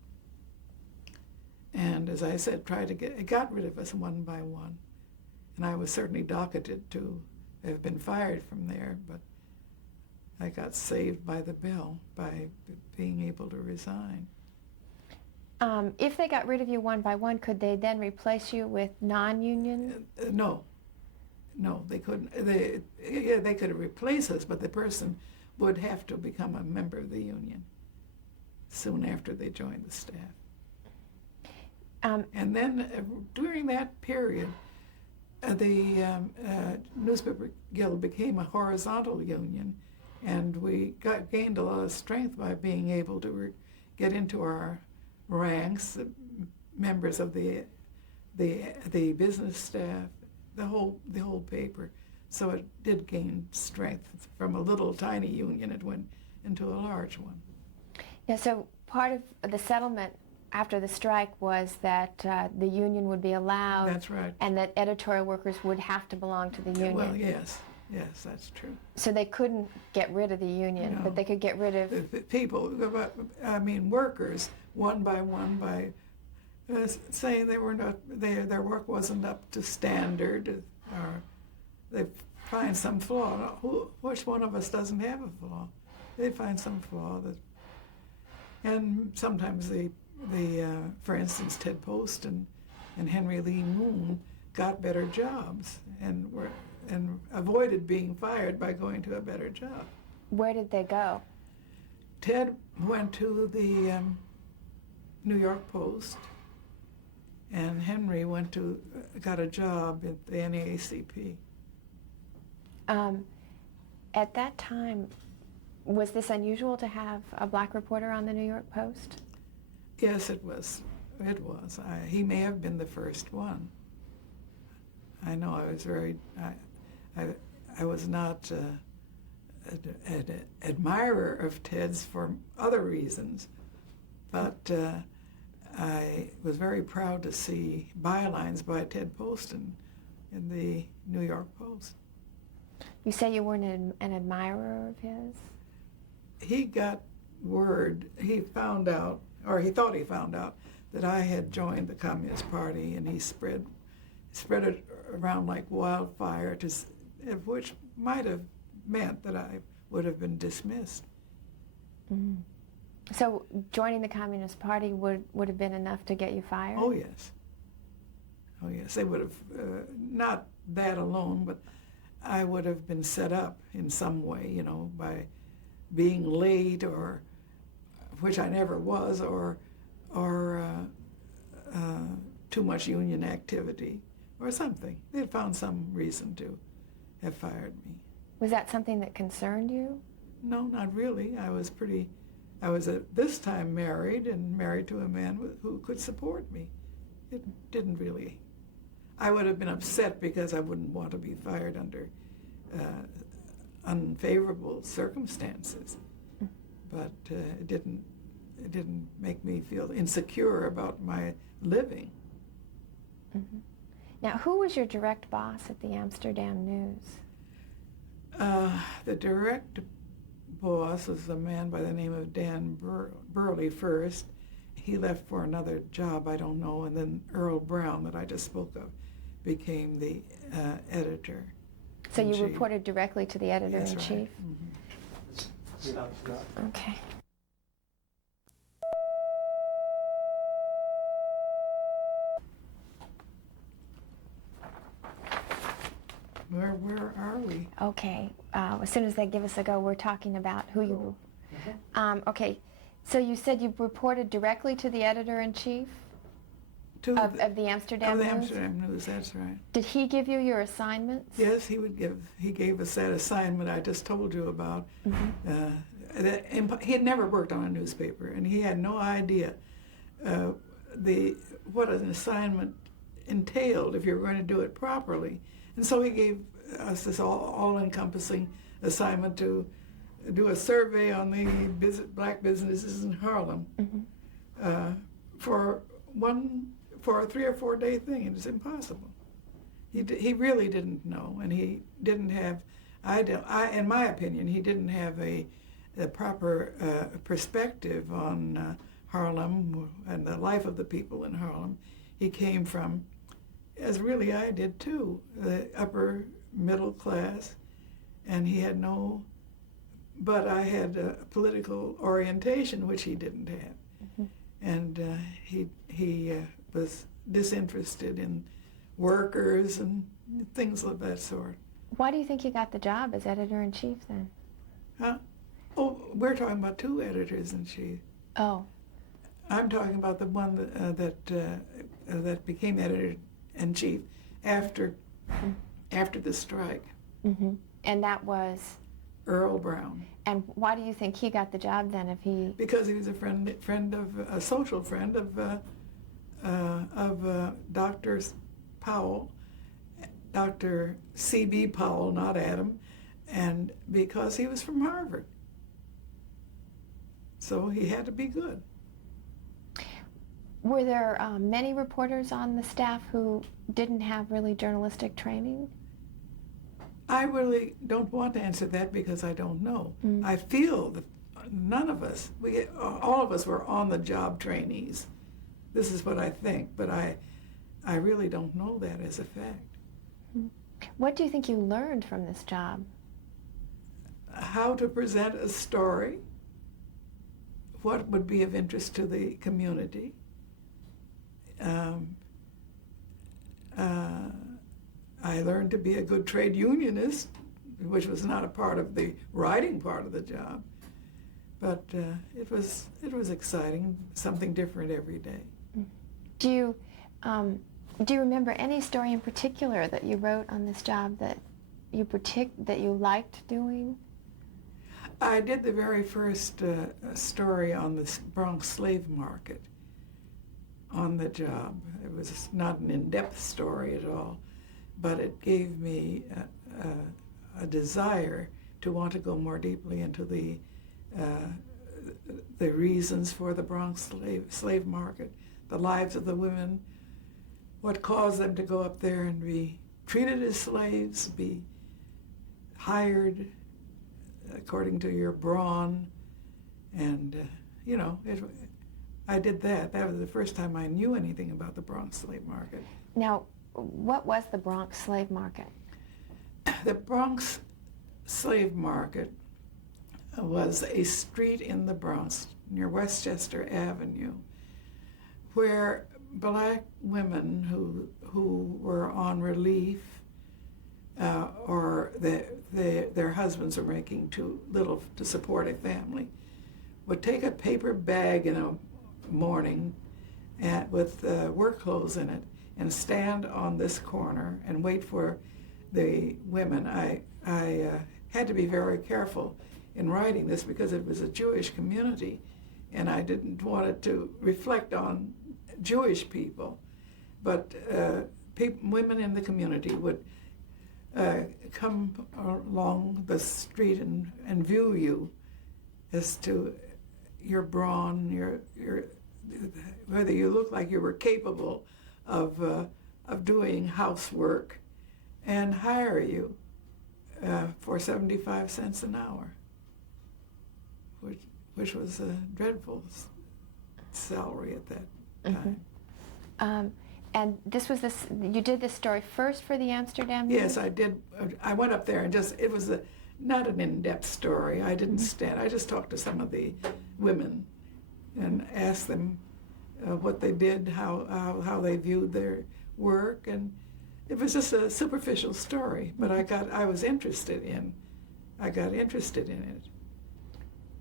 And as I said, it got rid of us one by one. And I was certainly docketed to have been fired from there, but I got saved by the bell by being able to resign. If they got rid of you one by one, could they then replace you with non-union? No, they couldn't. They could replace us, but the person would have to become a member of the union soon after they joined the staff. And then during that period, the Newspaper Guild became a horizontal union, and we gained a lot of strength by being able to get into our ranks, members of the business staff, the whole paper. So it did gain strength. From a little tiny union, it went into a large one. Yeah, so part of the settlement after the strike was that the union would be allowed. That's right. And that editorial workers would have to belong to the union. Well, yes, that's true. So they couldn't get rid of the union, but they could get rid of... The people, workers, one by saying their work wasn't up to standard, or they find some flaw. Which one of us doesn't have a flaw? They'd find some flaw that, and sometimes for instance, Ted Post and Henry Lee Moon got better jobs and avoided being fired by going to a better job. Where did they go? Ted went to the New York Post, and Henry got a job at the NAACP. At that time, was this unusual to have a black reporter on the New York Post? Yes, it was. It was. He may have been the first one. I know I was I was not an admirer of Ted's for other reasons, but I was very proud to see bylines by Ted Poston in the New York Post. You say you weren't an admirer of his? He got word, he found out, or he thought he found out, that I had joined the Communist Party, and he spread it around like wildfire, which might have meant that I would have been dismissed. Mm. So joining the Communist Party would have been enough to get you fired? Oh, yes. Oh, yes. They would have, not that alone, but I would have been set up in some way, by being late, or, which I never was, or too much union activity or something. They found some reason to have fired me. Was that something that concerned you? No, not really. I was at this time married, and married to a man who could support me. It didn't really. I would have been upset because I wouldn't want to be fired under unfavorable circumstances, but it didn't make me feel insecure about my living. Mm-hmm. Now, who was your direct boss at the Amsterdam News? The direct boss was a man by the name of Dan Burley first. He left for another job, I don't know, and then Earl Brown, that I just spoke of, became the editor. So you reported directly to the editor-in-chief? That's right. Mm-hmm. Okay. Where are we? Okay. As soon as they give us a go, we're talking about who you... okay. So you said you reported directly to the editor-in-chief of the Amsterdam News? Of the Amsterdam News, that's right. Did he give you your assignments? Yes, he gave us that assignment I just told you about. Mm-hmm. He had never worked on a newspaper, and he had no idea what an assignment entailed if you were going to do it properly. And so he gave us this all-encompassing assignment to do a survey on the black businesses in Harlem. Mm-hmm. For a 3 or 4 day thing. It was impossible. He really didn't know, and he didn't have. In my opinion, he didn't have a proper perspective on Harlem and the life of the people in Harlem. He came from, as really I did too, the upper middle class, and he had no. But I had a political orientation which he didn't have, mm-hmm. And he was disinterested in workers and things of that sort. Why do you think you got the job as editor-in-chief then? Huh? Oh, we're talking about 2 editors-in-chief. Oh. I'm talking about the one that became editor-in-chief after the strike. Mm-hmm. And that was? Earl Brown. And why do you think he got the job then if he... Because he was a social friend of Dr. Powell, Dr. C.B. Powell, not Adam, and because he was from Harvard. So he had to be good. Were there many reporters on the staff who didn't have really journalistic training? I really don't want to answer that because I don't know. Mm. I feel that none of us, all of us were on-the-job trainees. This is what I think, but I really don't know that as a fact. What do you think you learned from this job? How to present a story, what would be of interest to the community. I learned to be a good trade unionist, which was not a part of the writing part of the job, but it was exciting, something different every day. Do you remember any story in particular that you wrote on this job that you liked doing? I did the very first story on the Bronx slave market on the job. It was not an in-depth story at all, but it gave me a desire to want to go more deeply into the reasons for the Bronx slave market, the lives of the women, what caused them to go up there and be treated as slaves, be hired according to your brawn, and I did that. That was the first time I knew anything about the Bronx slave market. Now, what was the Bronx slave market? The Bronx slave market was a street in the Bronx near Westchester Avenue where black women who were on relief or their husbands were making too little to support a family would take a paper bag in a morning with work clothes in it and stand on this corner and wait for the women. I had to be very careful in writing this because it was a Jewish community and I didn't want it to reflect on Jewish people, but women in the community would come along the street and view you as to your brawn, your whether you look like you were capable of doing housework, and hire you for 75 cents an hour, which was a dreadful salary at that time. Mm-hmm. And you did this story first for the Amsterdam News? Yes, I did. I went up there and it was not an in-depth story. I didn't stand. I just talked to some of the women and asked them what they did, how they viewed their work, and it was just a superficial story. But I got interested in it.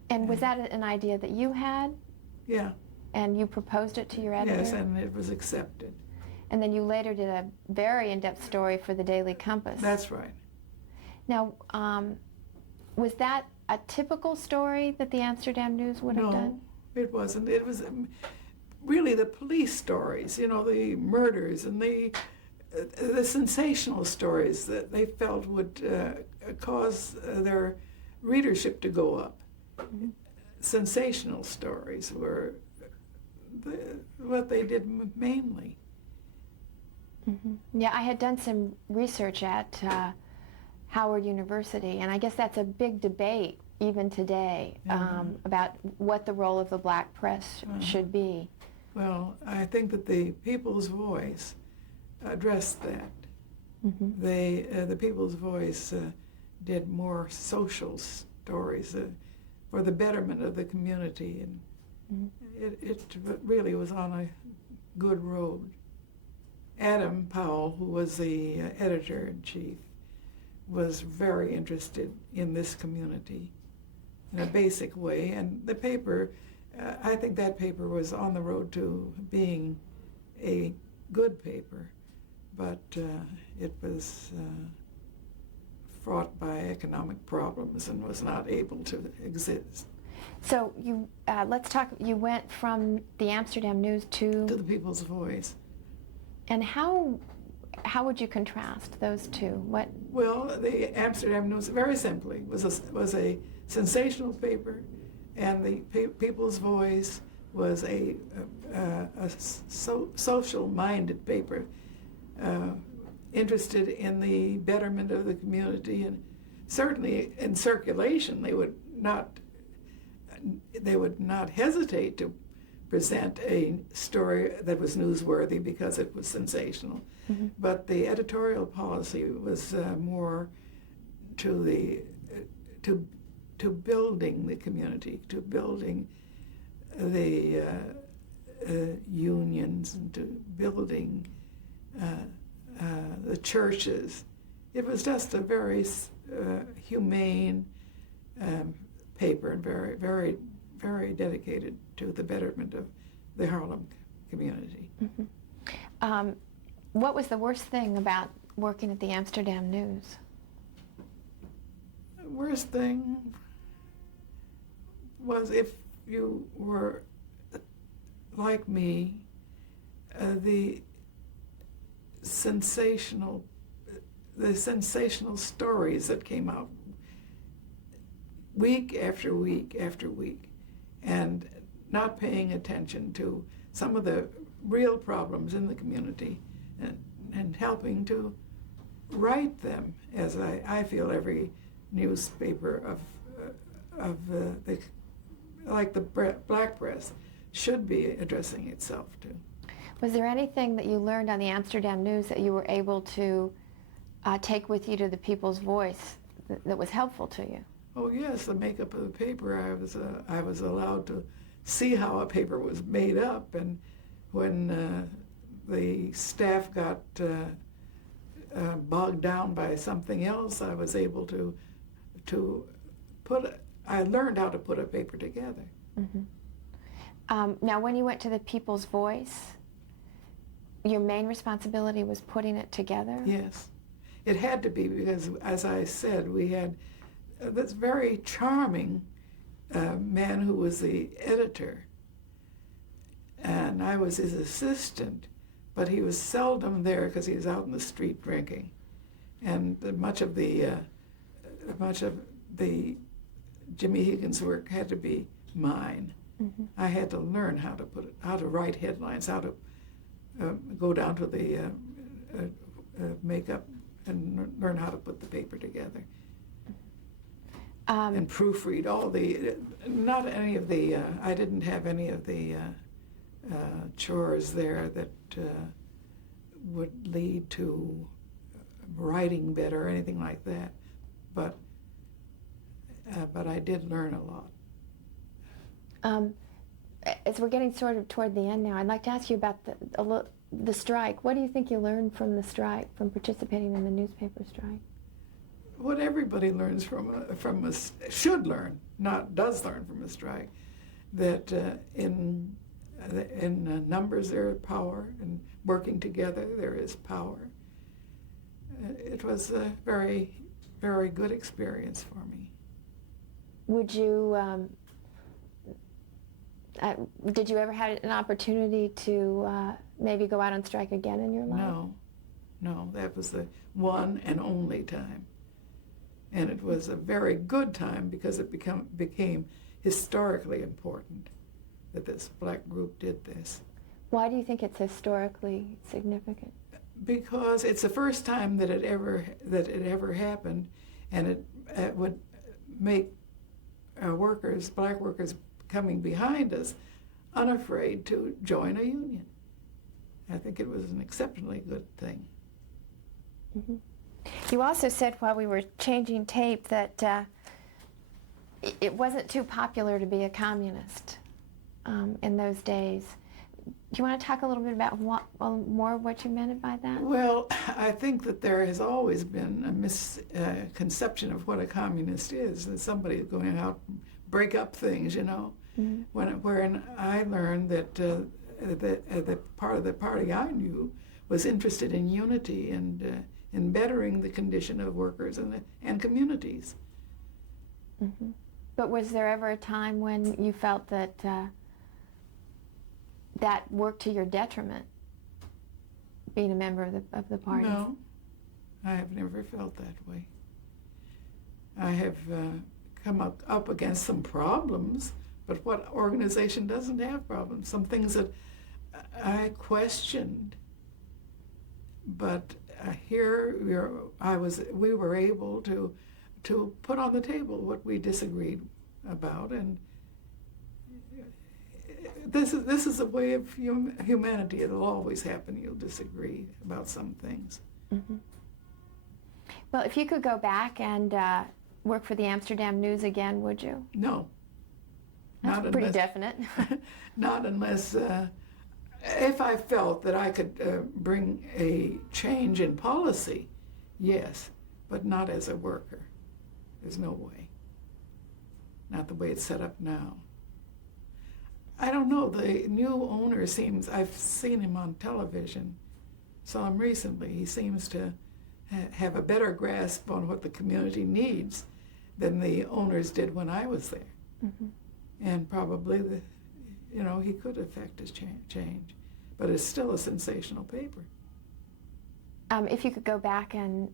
And was that an idea that you had? Yeah. And you proposed it to your editor? Yes, and it was accepted. And then you later did a very in-depth story for the Daily Compass. That's right. Now, was that a typical story that the Amsterdam News would have done? No, it wasn't. It was really the police stories, the murders and the sensational stories that they felt would cause their readership to go up. Mm-hmm. Sensational stories were what they did mainly. Mm-hmm. Yeah, I had done some research at Howard University, and I guess that's a big debate even today about what the role of the black press should be. Well, I think that the People's Voice addressed that. Mm-hmm. The People's Voice did more social stories for the betterment of the community, and it really was on a good road. Adam Powell, who was the editor-in-chief, was very interested in this community in a basic way, and the paper, I think that paper was on the road to being a good paper, but it was fraught by economic problems and was not able to exist. So you let's talk. You went from the Amsterdam News to the People's Voice. And how would you contrast those two? What? Well, the Amsterdam News, very simply, was a sensational paper, and the People's Voice was a social-minded paper, interested in the betterment of the community, and certainly in circulation they would not hesitate to present a story that was newsworthy because it was sensational. Mm-hmm. But the editorial policy was more to the to building the community, to building the unions, and to building the churches. It was just a very humane paper, and very, very, very dedicated to the betterment of the Harlem community. Mm-hmm. What was the worst thing about working at the Amsterdam News? The worst thing was if you were like me, the sensational stories that came out week after week after week, and not paying attention to some of the real problems in the community, and helping to write them, as I feel every newspaper of the like the black press should be addressing itself to. Was there anything that you learned on the Amsterdam News that you were able to take with you to the People's Voice that was helpful to you? Oh yes, the makeup of the paper. I was allowed to see how a paper was made up, and when the staff got bogged down by something else, I was able to I learned how to put a paper together. Mm-hmm. Now, when you went to the People's Voice, your main responsibility was putting it together? Yes, it had to be, because, as I said, we had this very charming man who was the editor, and I was his assistant, but he was seldom there because he was out in the street drinking, and much of the Jimmy Higgins' work had to be mine. Mm-hmm. I had to learn how to write headlines, how to go down to the makeup and learn how to put the paper together. And proofread all not any of the, I didn't have any of the chores there that would lead to writing better or anything like that. But I did learn a lot. As we're getting sort of toward the end now, I'd like to ask you about the strike. What do you think you learned from the strike, from participating in the newspaper strike? What everybody learns should learn, not does learn from a strike, that in numbers there is power, and working together there is power. It was a very, very good experience for me. Would you, did you ever have an opportunity to maybe go out on strike again in your life? No, that was the one and only time. And it was a very good time because it became historically important that this black group did this. Why do you think it's historically significant? Because it's the first time that it ever happened, and it would make black workers coming behind us, unafraid to join a union. I think it was an exceptionally good thing. Mm-hmm. You also said while we were changing tape that it wasn't too popular to be a communist in those days. Do you want to talk a little bit about more of what you meant by that? Well, I think that there has always been a misconception of what a communist is, that somebody going out and break up things, you know. Mm-hmm. Wherein I learned that the part of the party I knew was interested in unity and in bettering the condition of workers and communities. Mm-hmm. But was there ever a time when you felt that that worked to your detriment, being a member of the party? No, I have never felt that way. I have come up against some problems, but what organization doesn't have problems? Some things that I questioned, but here we were able to put on the table what we disagreed about, and this is a way of humanity. It'll always happen. You'll disagree about some things. Mm-hmm. Well, if you could go back and work for the Amsterdam News again, would you? No. That's pretty definite. Not unless, if I felt that I could bring a change in policy, yes, but not as a worker. There's no way. Not the way it's set up now. I don't know, the new owner seems, I've seen him on television, saw him recently, he seems to have a better grasp on what the community needs than the owners did when I was there. Mm-hmm. And probably, he could affect his change. But it's still a sensational paper. If you could go back and,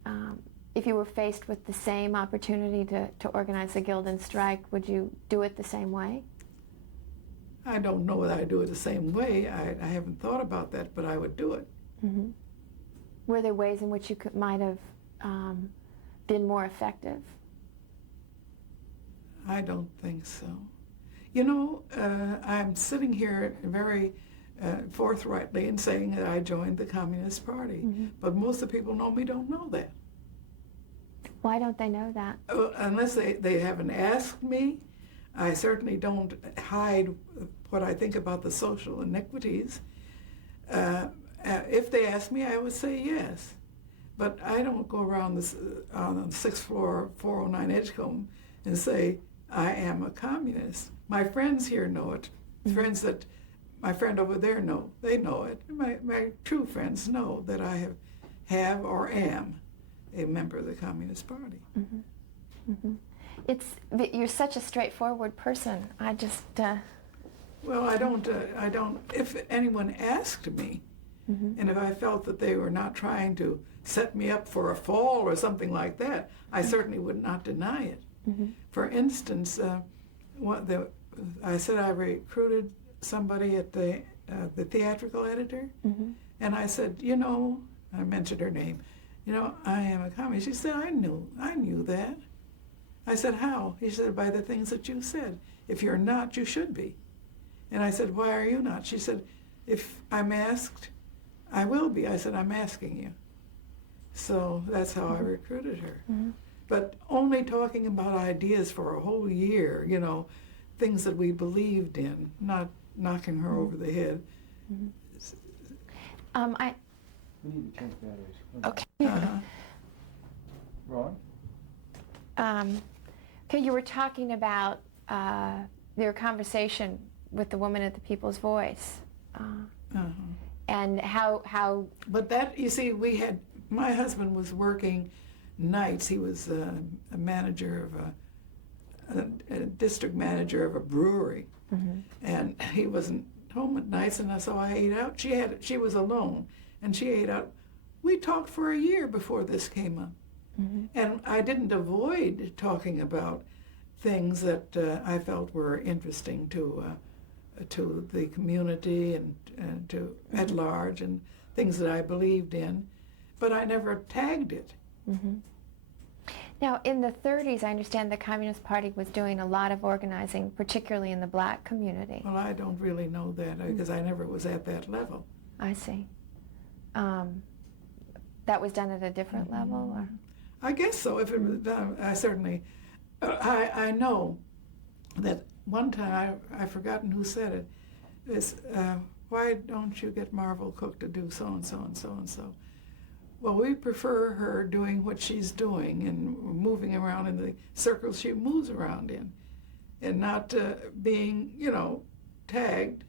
if you were faced with the same opportunity to organize a guild and strike, would you do it the same way? I don't know whether I do it the same way. I haven't thought about that, but I would do it. Mm-hmm. Were there ways in which you might have been more effective? I don't think so. I'm sitting here very forthrightly and saying that I joined the Communist Party, mm-hmm. but most of the people know me don't know that. Why don't they know that? Unless they haven't asked me. I certainly don't hide what I think about the social inequities. If they ask me, I would say yes. But I don't go around on the 6th floor, 409 Edgecombe, and say, I am a communist. My friends here know it. Mm-hmm. Friends that my friend over there know, they know it. My true friends know that I have or am a member of the Communist Party. Mm-hmm. Mm-hmm. You're such a straightforward person. I just... Well, I don't, if anyone asked me, mm-hmm. and if I felt that they were not trying to set me up for a fall or something like that, I mm-hmm. certainly would not deny it. Mm-hmm. For instance, I said I recruited somebody at the theatrical editor, mm-hmm. and I said, I mentioned her name, I am a communist. She said, I knew that. I said, how? He said, by the things that you said. If you're not, you should be. And I said, why are you not? She said, if I'm asked, I will be. I said, I'm asking you. So that's how I recruited her. Mm-hmm. But only talking about ideas for a whole year, things that we believed in, not knocking her over the head. Mm-hmm. We need to change batteries. Okay. Uh-huh. Ron? Okay, you were talking about your conversation with the woman at the People's Voice, uh-huh. and how. But that, you see, my husband was working nights. He was a manager of a district manager of a brewery, mm-hmm. and he wasn't home at nights, and so I ate out. She was alone, and she ate out. We talked for a year before this came up. Mm-hmm. And I didn't avoid talking about things that I felt were interesting to the community and to at large, and things that I believed in, but I never tagged it. Mm-hmm. Now, in the 30s, I understand the Communist Party was doing a lot of organizing, particularly in the black community. Well, I don't really know that because I never was at that level. I see. That was done at a different mm-hmm. level, or? I guess so. If it was done, I certainly. I know that one time I've forgotten who said it. Is why don't you get Marvel Cooke to do so and so and so and so? Well, we prefer her doing what she's doing and moving around in the circles she moves around in, and not being, tagged.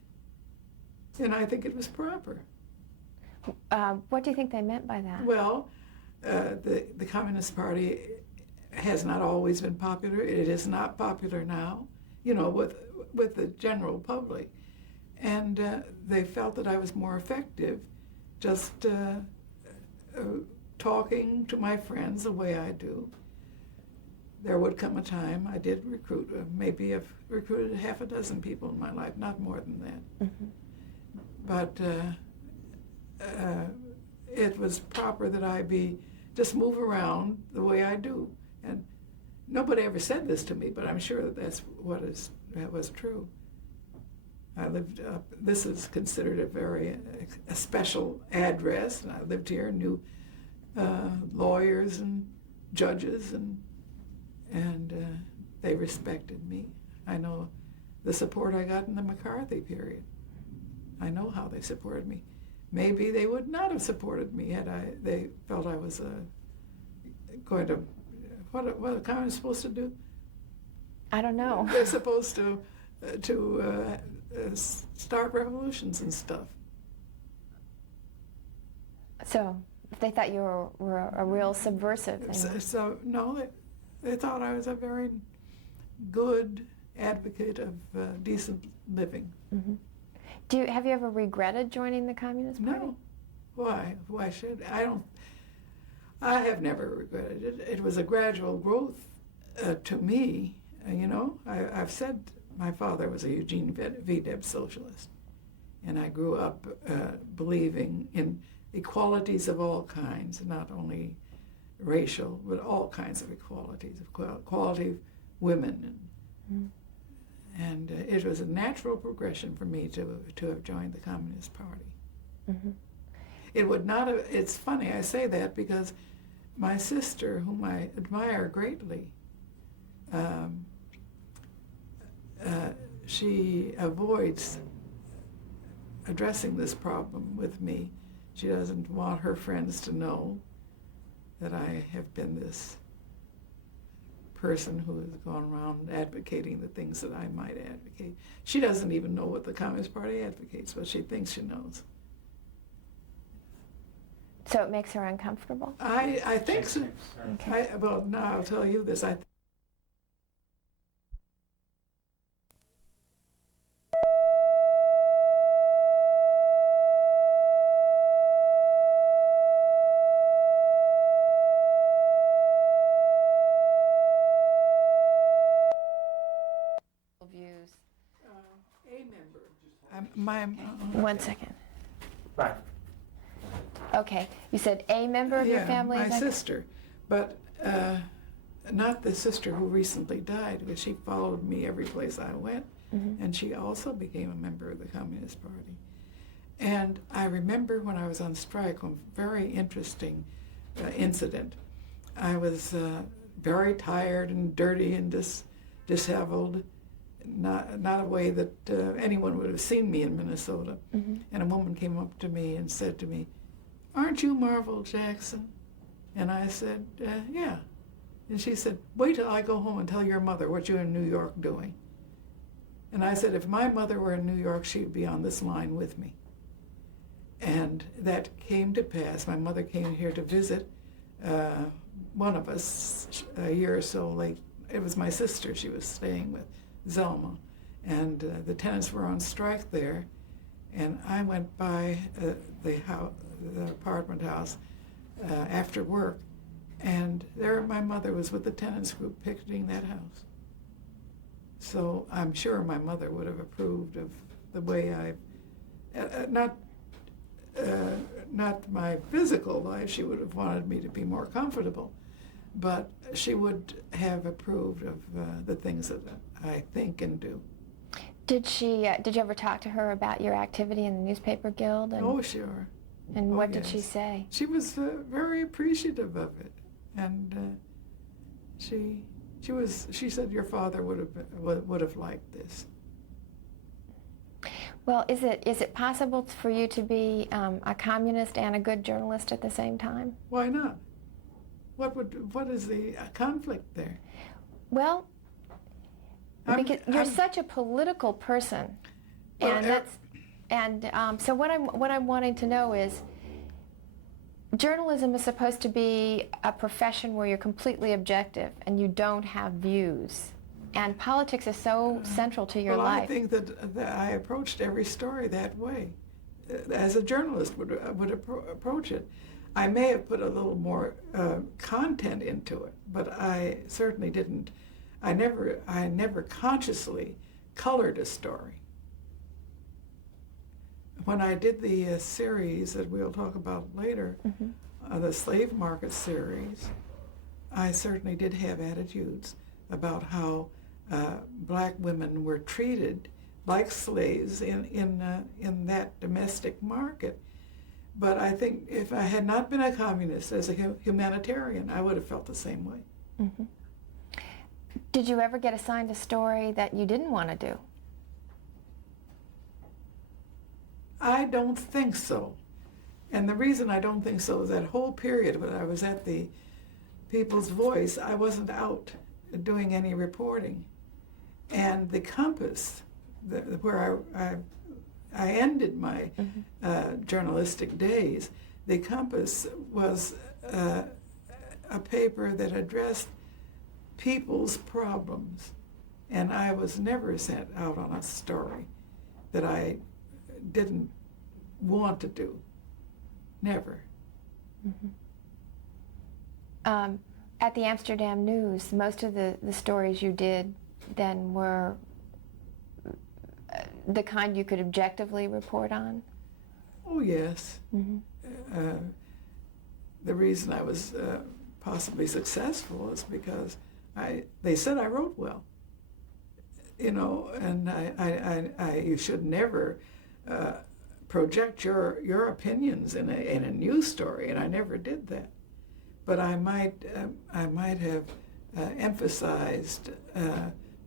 And I think it was proper. What do you think they meant by that? Well, the Communist Party has not always been popular. It is not popular now, with the general public. And they felt that I was more effective just talking to my friends the way I do. There would come a time I did recruit, maybe I've recruited half a dozen people in my life, not more than that. Mm-hmm. But it was proper that I just move around the way I do. And nobody ever said this to me, but I'm sure that that was true. lived up, this is considered a special address, and I lived here, knew lawyers and judges, and they respected me. I know the support I got in the McCarthy period. I know how they supported me. Maybe they would not have supported me had they felt I was going to, what are communists supposed to do? I don't know. They're supposed to start revolutions and stuff. So they thought you were a real subversive. So no, they thought I was a very good advocate of decent living. Mm-hmm. Have you ever regretted joining the Communist Party? No. Why? Why should I? I have never regretted it. It was a gradual growth to me. You know, I've said my father was a Eugene V. Debs socialist, and I grew up believing in equalities of all kinds, not only racial, but all kinds of equalities, equality of women. And it was a natural progression for me to have joined the Communist Party. Mm-hmm. It would not have, it's funny I say that because my sister, whom I admire greatly, she avoids addressing this problem with me. She doesn't want her friends to know that I have been this person who has gone around advocating the things that I might advocate. She doesn't even know what the Communist Party advocates, but she thinks she knows. So it makes her uncomfortable? I think so. Okay. Well, now I'll tell you this. Views. A member. One second. Right. Okay, you said a member of your family? My sister, but not the sister who recently died, because she followed me every place I went, and she also became a member of the Communist Party. And I remember when I was on strike, a very interesting incident. I was very tired and dirty and disheveled, not a way that anyone would have seen me in Minnesota. And a woman came up to me and said to me, "Aren't you Marvel Jackson?" And I said, "Yeah." And she said, "Wait till I go home and tell your mother what you're in New York doing." And I said, if my mother were in New York, she'd be on this line with me. And that came to pass. My mother came here to visit one of us a year or so late. It was my sister she was staying with, Zelma. And the tenants were on strike there. And I went by the apartment house after work, and there my mother was with the tenants group picketing that house. So I'm sure my mother would have approved of the way not my physical life, she would have wanted me to be more comfortable, but she would have approved of the things that I think and do. Did you ever talk to her about your activity in the newspaper guild? Oh, sure. And what did yes. she say? She was very appreciative of it, and she said your father would have liked this. Well, is it possible for you to be a communist and a good journalist at the same time? Why not? What is the conflict there? Well, because you're such a political person, well, so what I'm wanting to know is, journalism is supposed to be a profession where you're completely objective and you don't have views, and politics is so central to your life. I think that I approached every story that way, as a journalist would approach it. I may have put a little more content into it, but I certainly didn't. I never consciously colored a story. When I did the series that we'll talk about later, the slave market series, I certainly did have attitudes about how black women were treated like slaves in that domestic market. But I think if I had not been a communist, as a humanitarian, I would have felt the same way. Mm-hmm. Did you ever get assigned a story that you didn't want to do? I don't think so. And the reason I don't think so is that whole period when I was at the People's Voice, I wasn't out doing any reporting. And the Compass, where I ended my journalistic days, the Compass was a paper that addressed people's problems. And I was never sent out on a story that I didn't want to do. Never. Mm-hmm. At the Amsterdam News, most of the stories you did then were the kind you could objectively report on? Oh, yes. Mm-hmm. The reason I was possibly successful is because they said I wrote well. You know, and you should never project your opinions in a news story, and I never did that. But I might have emphasized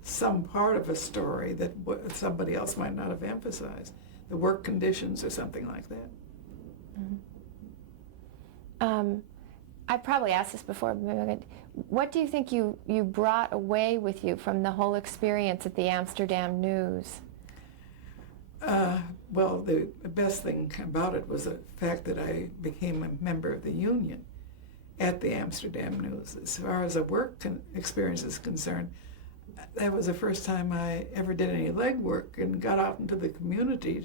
some part of a story that somebody else might not have emphasized, the work conditions or something like that. Mm-hmm. I probably asked this before, but what do you think you brought away with you from the whole experience at the Amsterdam News? Well, the best thing about it was the fact that I became a member of the union at the Amsterdam News. As far as a work experience is concerned, that was the first time I ever did any legwork and got out into the community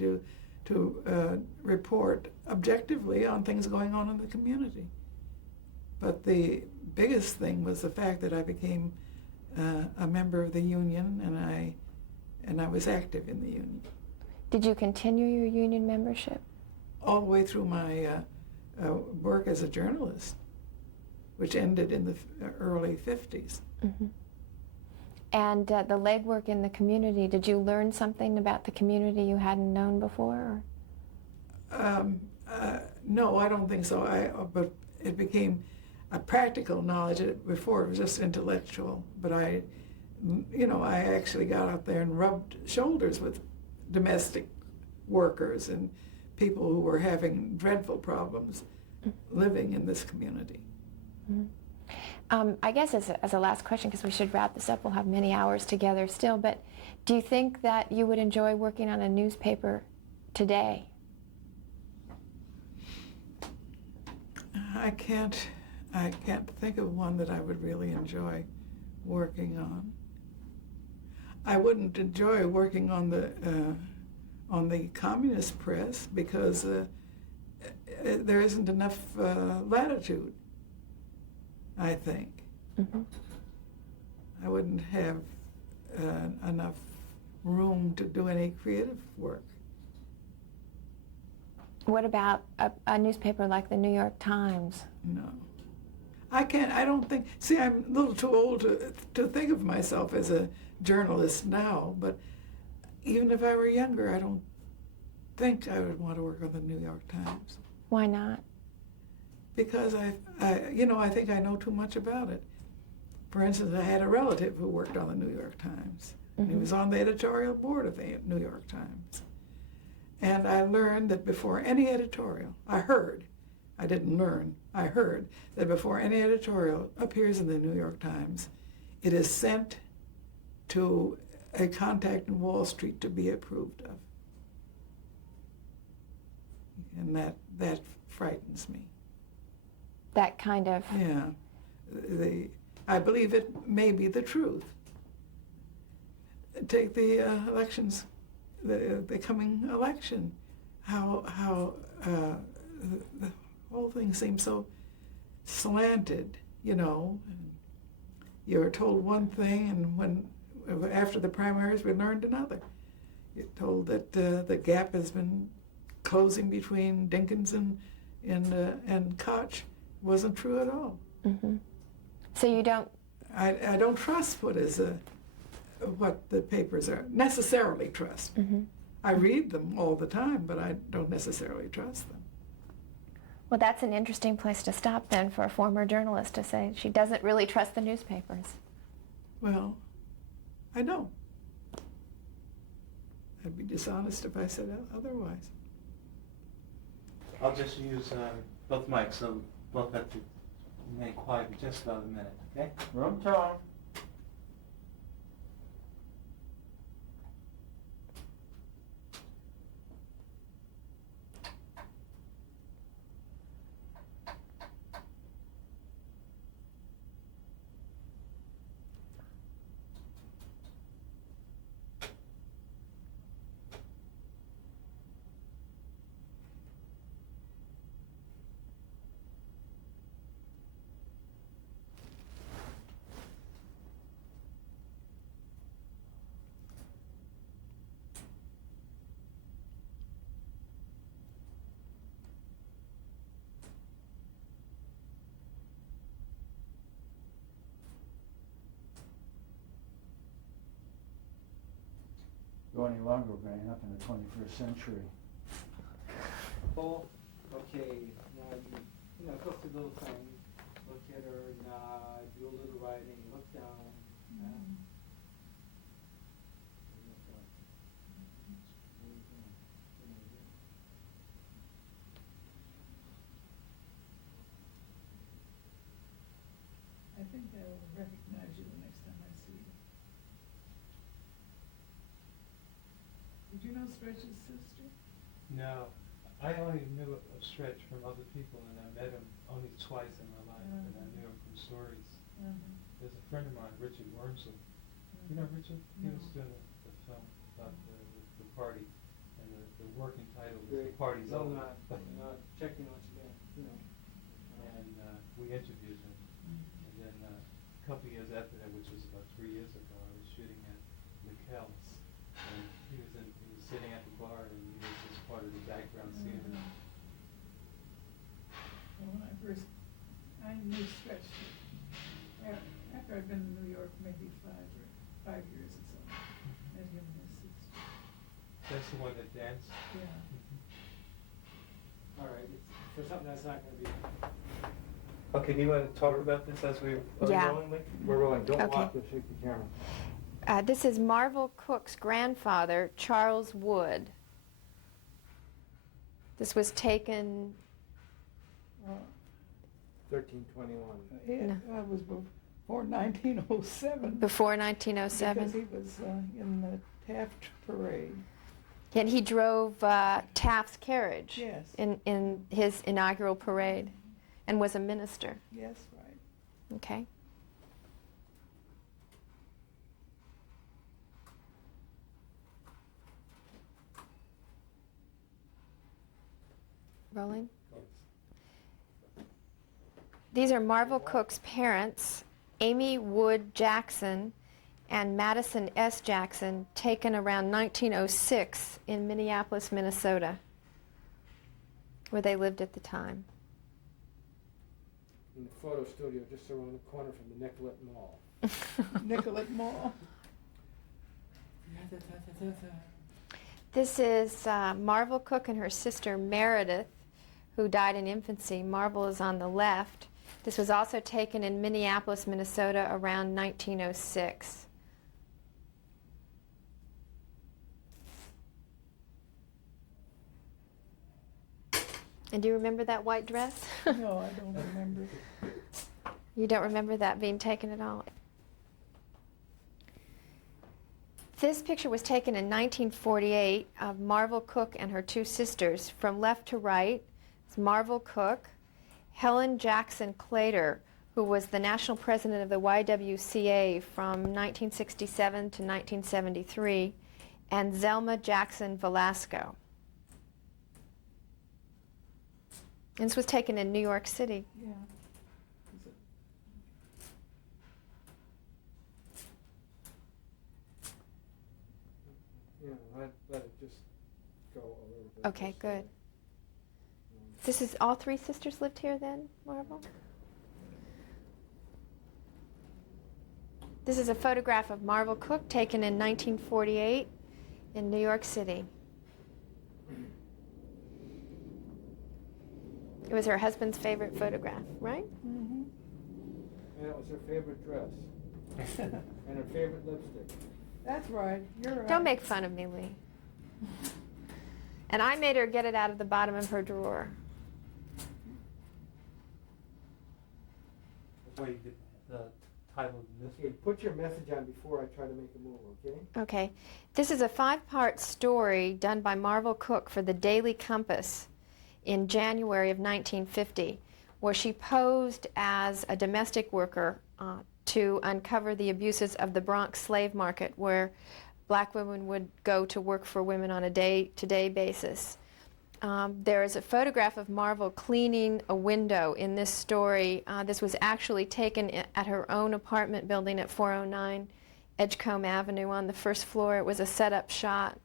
to report objectively on things going on in the community. But the biggest thing was the fact that I became a member of the union, and I was active in the union. Did you continue your union membership? All the way through my work as a journalist, which ended in the early 50s. Mm-hmm. And the legwork in the community, did you learn something about the community you hadn't known before? No, I don't think so. But it became a practical knowledge. Before it was just intellectual. But I actually got out there and rubbed shoulders with domestic workers and people who were having dreadful problems living in this community. Mm-hmm. I guess as a last question, because we should wrap this up, we'll have many hours together still, but do you think that you would enjoy working on a newspaper today? I can't think of one that I would really enjoy working on. I wouldn't enjoy working on the communist press because there isn't enough latitude, I think. Mm-hmm. I wouldn't have enough room to do any creative work. What about a newspaper like the New York Times? No. I don't think, see, I'm a little too old to think of myself as a journalist now, but even if I were younger, I don't think I would want to work on the New York Times. Why not? Because I think I know too much about it. For instance, I had a relative who worked on the New York Times. Mm-hmm. He was on the editorial board of the New York Times. And I learned that before any editorial, I heard that before any editorial appears in the New York Times, it is sent to a contact in Wall Street to be approved of. And that frightens me. That kind of... Yeah. I believe it may be the truth. Take the elections, the coming election, how the whole thing seems so slanted, and you're told one thing, and after the primaries we learned another. You're told that the gap has been closing between Dinkins and Koch. Wasn't true at all. Mm-hmm. So you don't... I don't trust what is what the papers are, necessarily trust. Mm-hmm. I read them all the time, but I don't necessarily trust them. Well, that's an interesting place to stop then for a former journalist to say she doesn't really trust the newspapers. Well, I don't. I'd be dishonest if I said otherwise. I'll just use both mics, so both have to remain quiet for just about a minute, okay? Room tone. Go any longer, we're going to end up in the 21st century. Okay, now you know, go through the little thing, look at her, nod, do a little writing, look down. I think I will recognize you the next time I see you. Did you know Stretch's sister? No, I only knew of Stretch from other people, and I met him only twice in my life, and I knew him from stories. There's a friend of mine, Richard Wormsley. You know Richard? He was doing the film about the party, and the working title was The Party's Over. Not checking once again, you know. And we interviewed him. And then a couple years after that, which was about 3 years ago, I was shooting at McKell's. And he was sitting at the bar, and he was just part of the background scene. Well, when I knew Stretch after I'd been in New York maybe 5 years or so. Met him and his sister. That's the one that danced? Yeah. All right, it's for something that's not gonna be. Okay, do you want to talk about this as we are Yeah. rolling, Lee? We're rolling. Don't Okay. walk, just shake the camera. This is Marvel Cooke's grandfather, Charles Wood. This was taken, 1321. Yeah, it was before 1907. before 1907. Because he was in the Taft parade. And he drove Taft's carriage Yes. in his inaugural parade and was a minister. Yes, right. Okay. Rolling. These are Marvel Cooke's parents, Amy Wood Jackson and Madison S. Jackson, taken around 1906 in Minneapolis, Minnesota, where they lived at the time. In the photo studio just around the corner from the Nicollet Mall. Nicollet Mall. This is Marvel Cooke and her sister Meredith, who died in infancy. Marvel is on the left. This was also taken in Minneapolis, Minnesota around 1906. And do you remember that white dress? No, I don't remember. You don't remember that being taken at all? This picture was taken in 1948 of Marvel Cooke and her two sisters. From left to right, it's Marvel Cooke, Helen Jackson Claytor, who was the national president of the YWCA from 1967 to 1973, and Zelma Jackson Velasco. And this was taken in New York City. Yeah. Yeah, let it just go a little bit. Okay, Just, good. This is all three sisters lived here then, Marvel? This is a photograph of Marvel Cooke taken in 1948 in New York City. It was her husband's favorite photograph, right? Mm-hmm. And it was her favorite dress. And her favorite lipstick. That's right. You're right. Don't make fun of me, Lee. And I made her get it out of the bottom of her drawer. That's why you get the title of this. Okay, put your message on before I try to make a move, okay? Okay. This is a 5-part story done by Marvel Cooke for the Daily Compass in January of 1950, where she posed as a domestic worker to uncover the abuses of the Bronx slave market, where black women would go to work for women on a day-to-day basis. There is a photograph of Marvel cleaning a window in this story. This was actually taken at her own apartment building at 409 Edgecombe Avenue on the first floor. It was a set-up shot.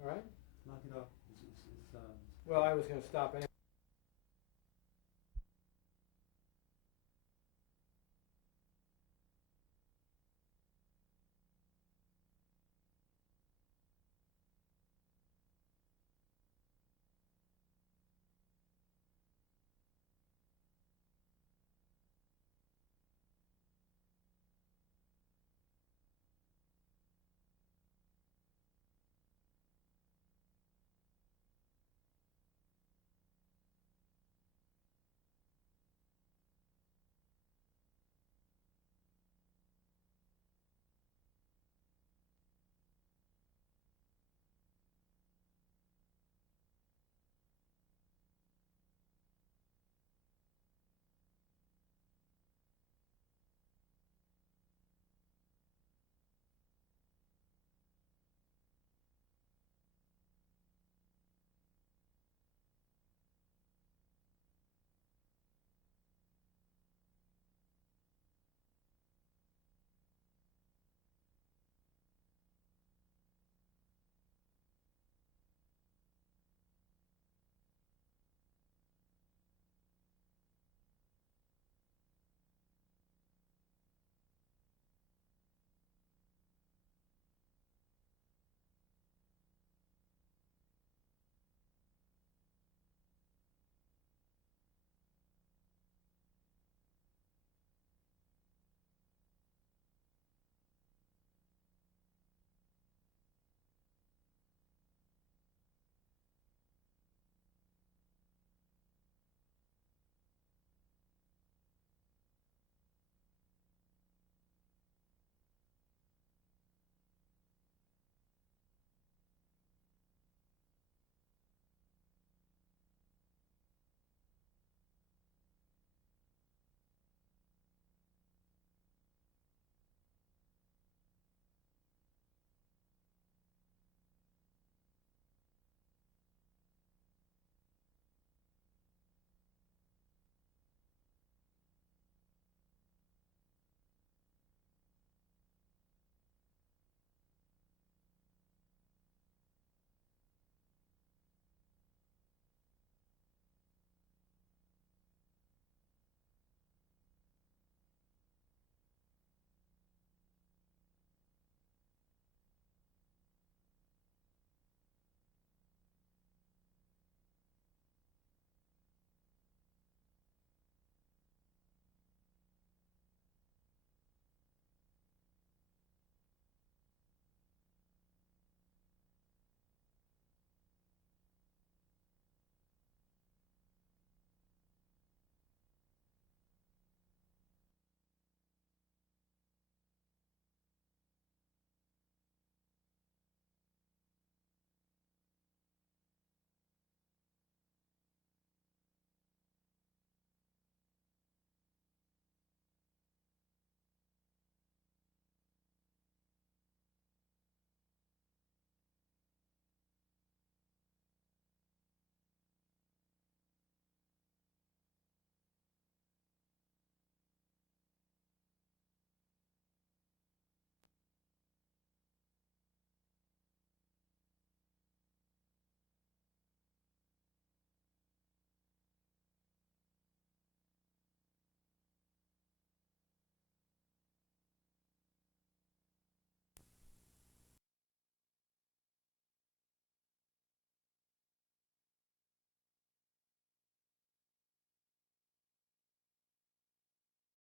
All right? Knock it off. Well, I was going to stop anyway.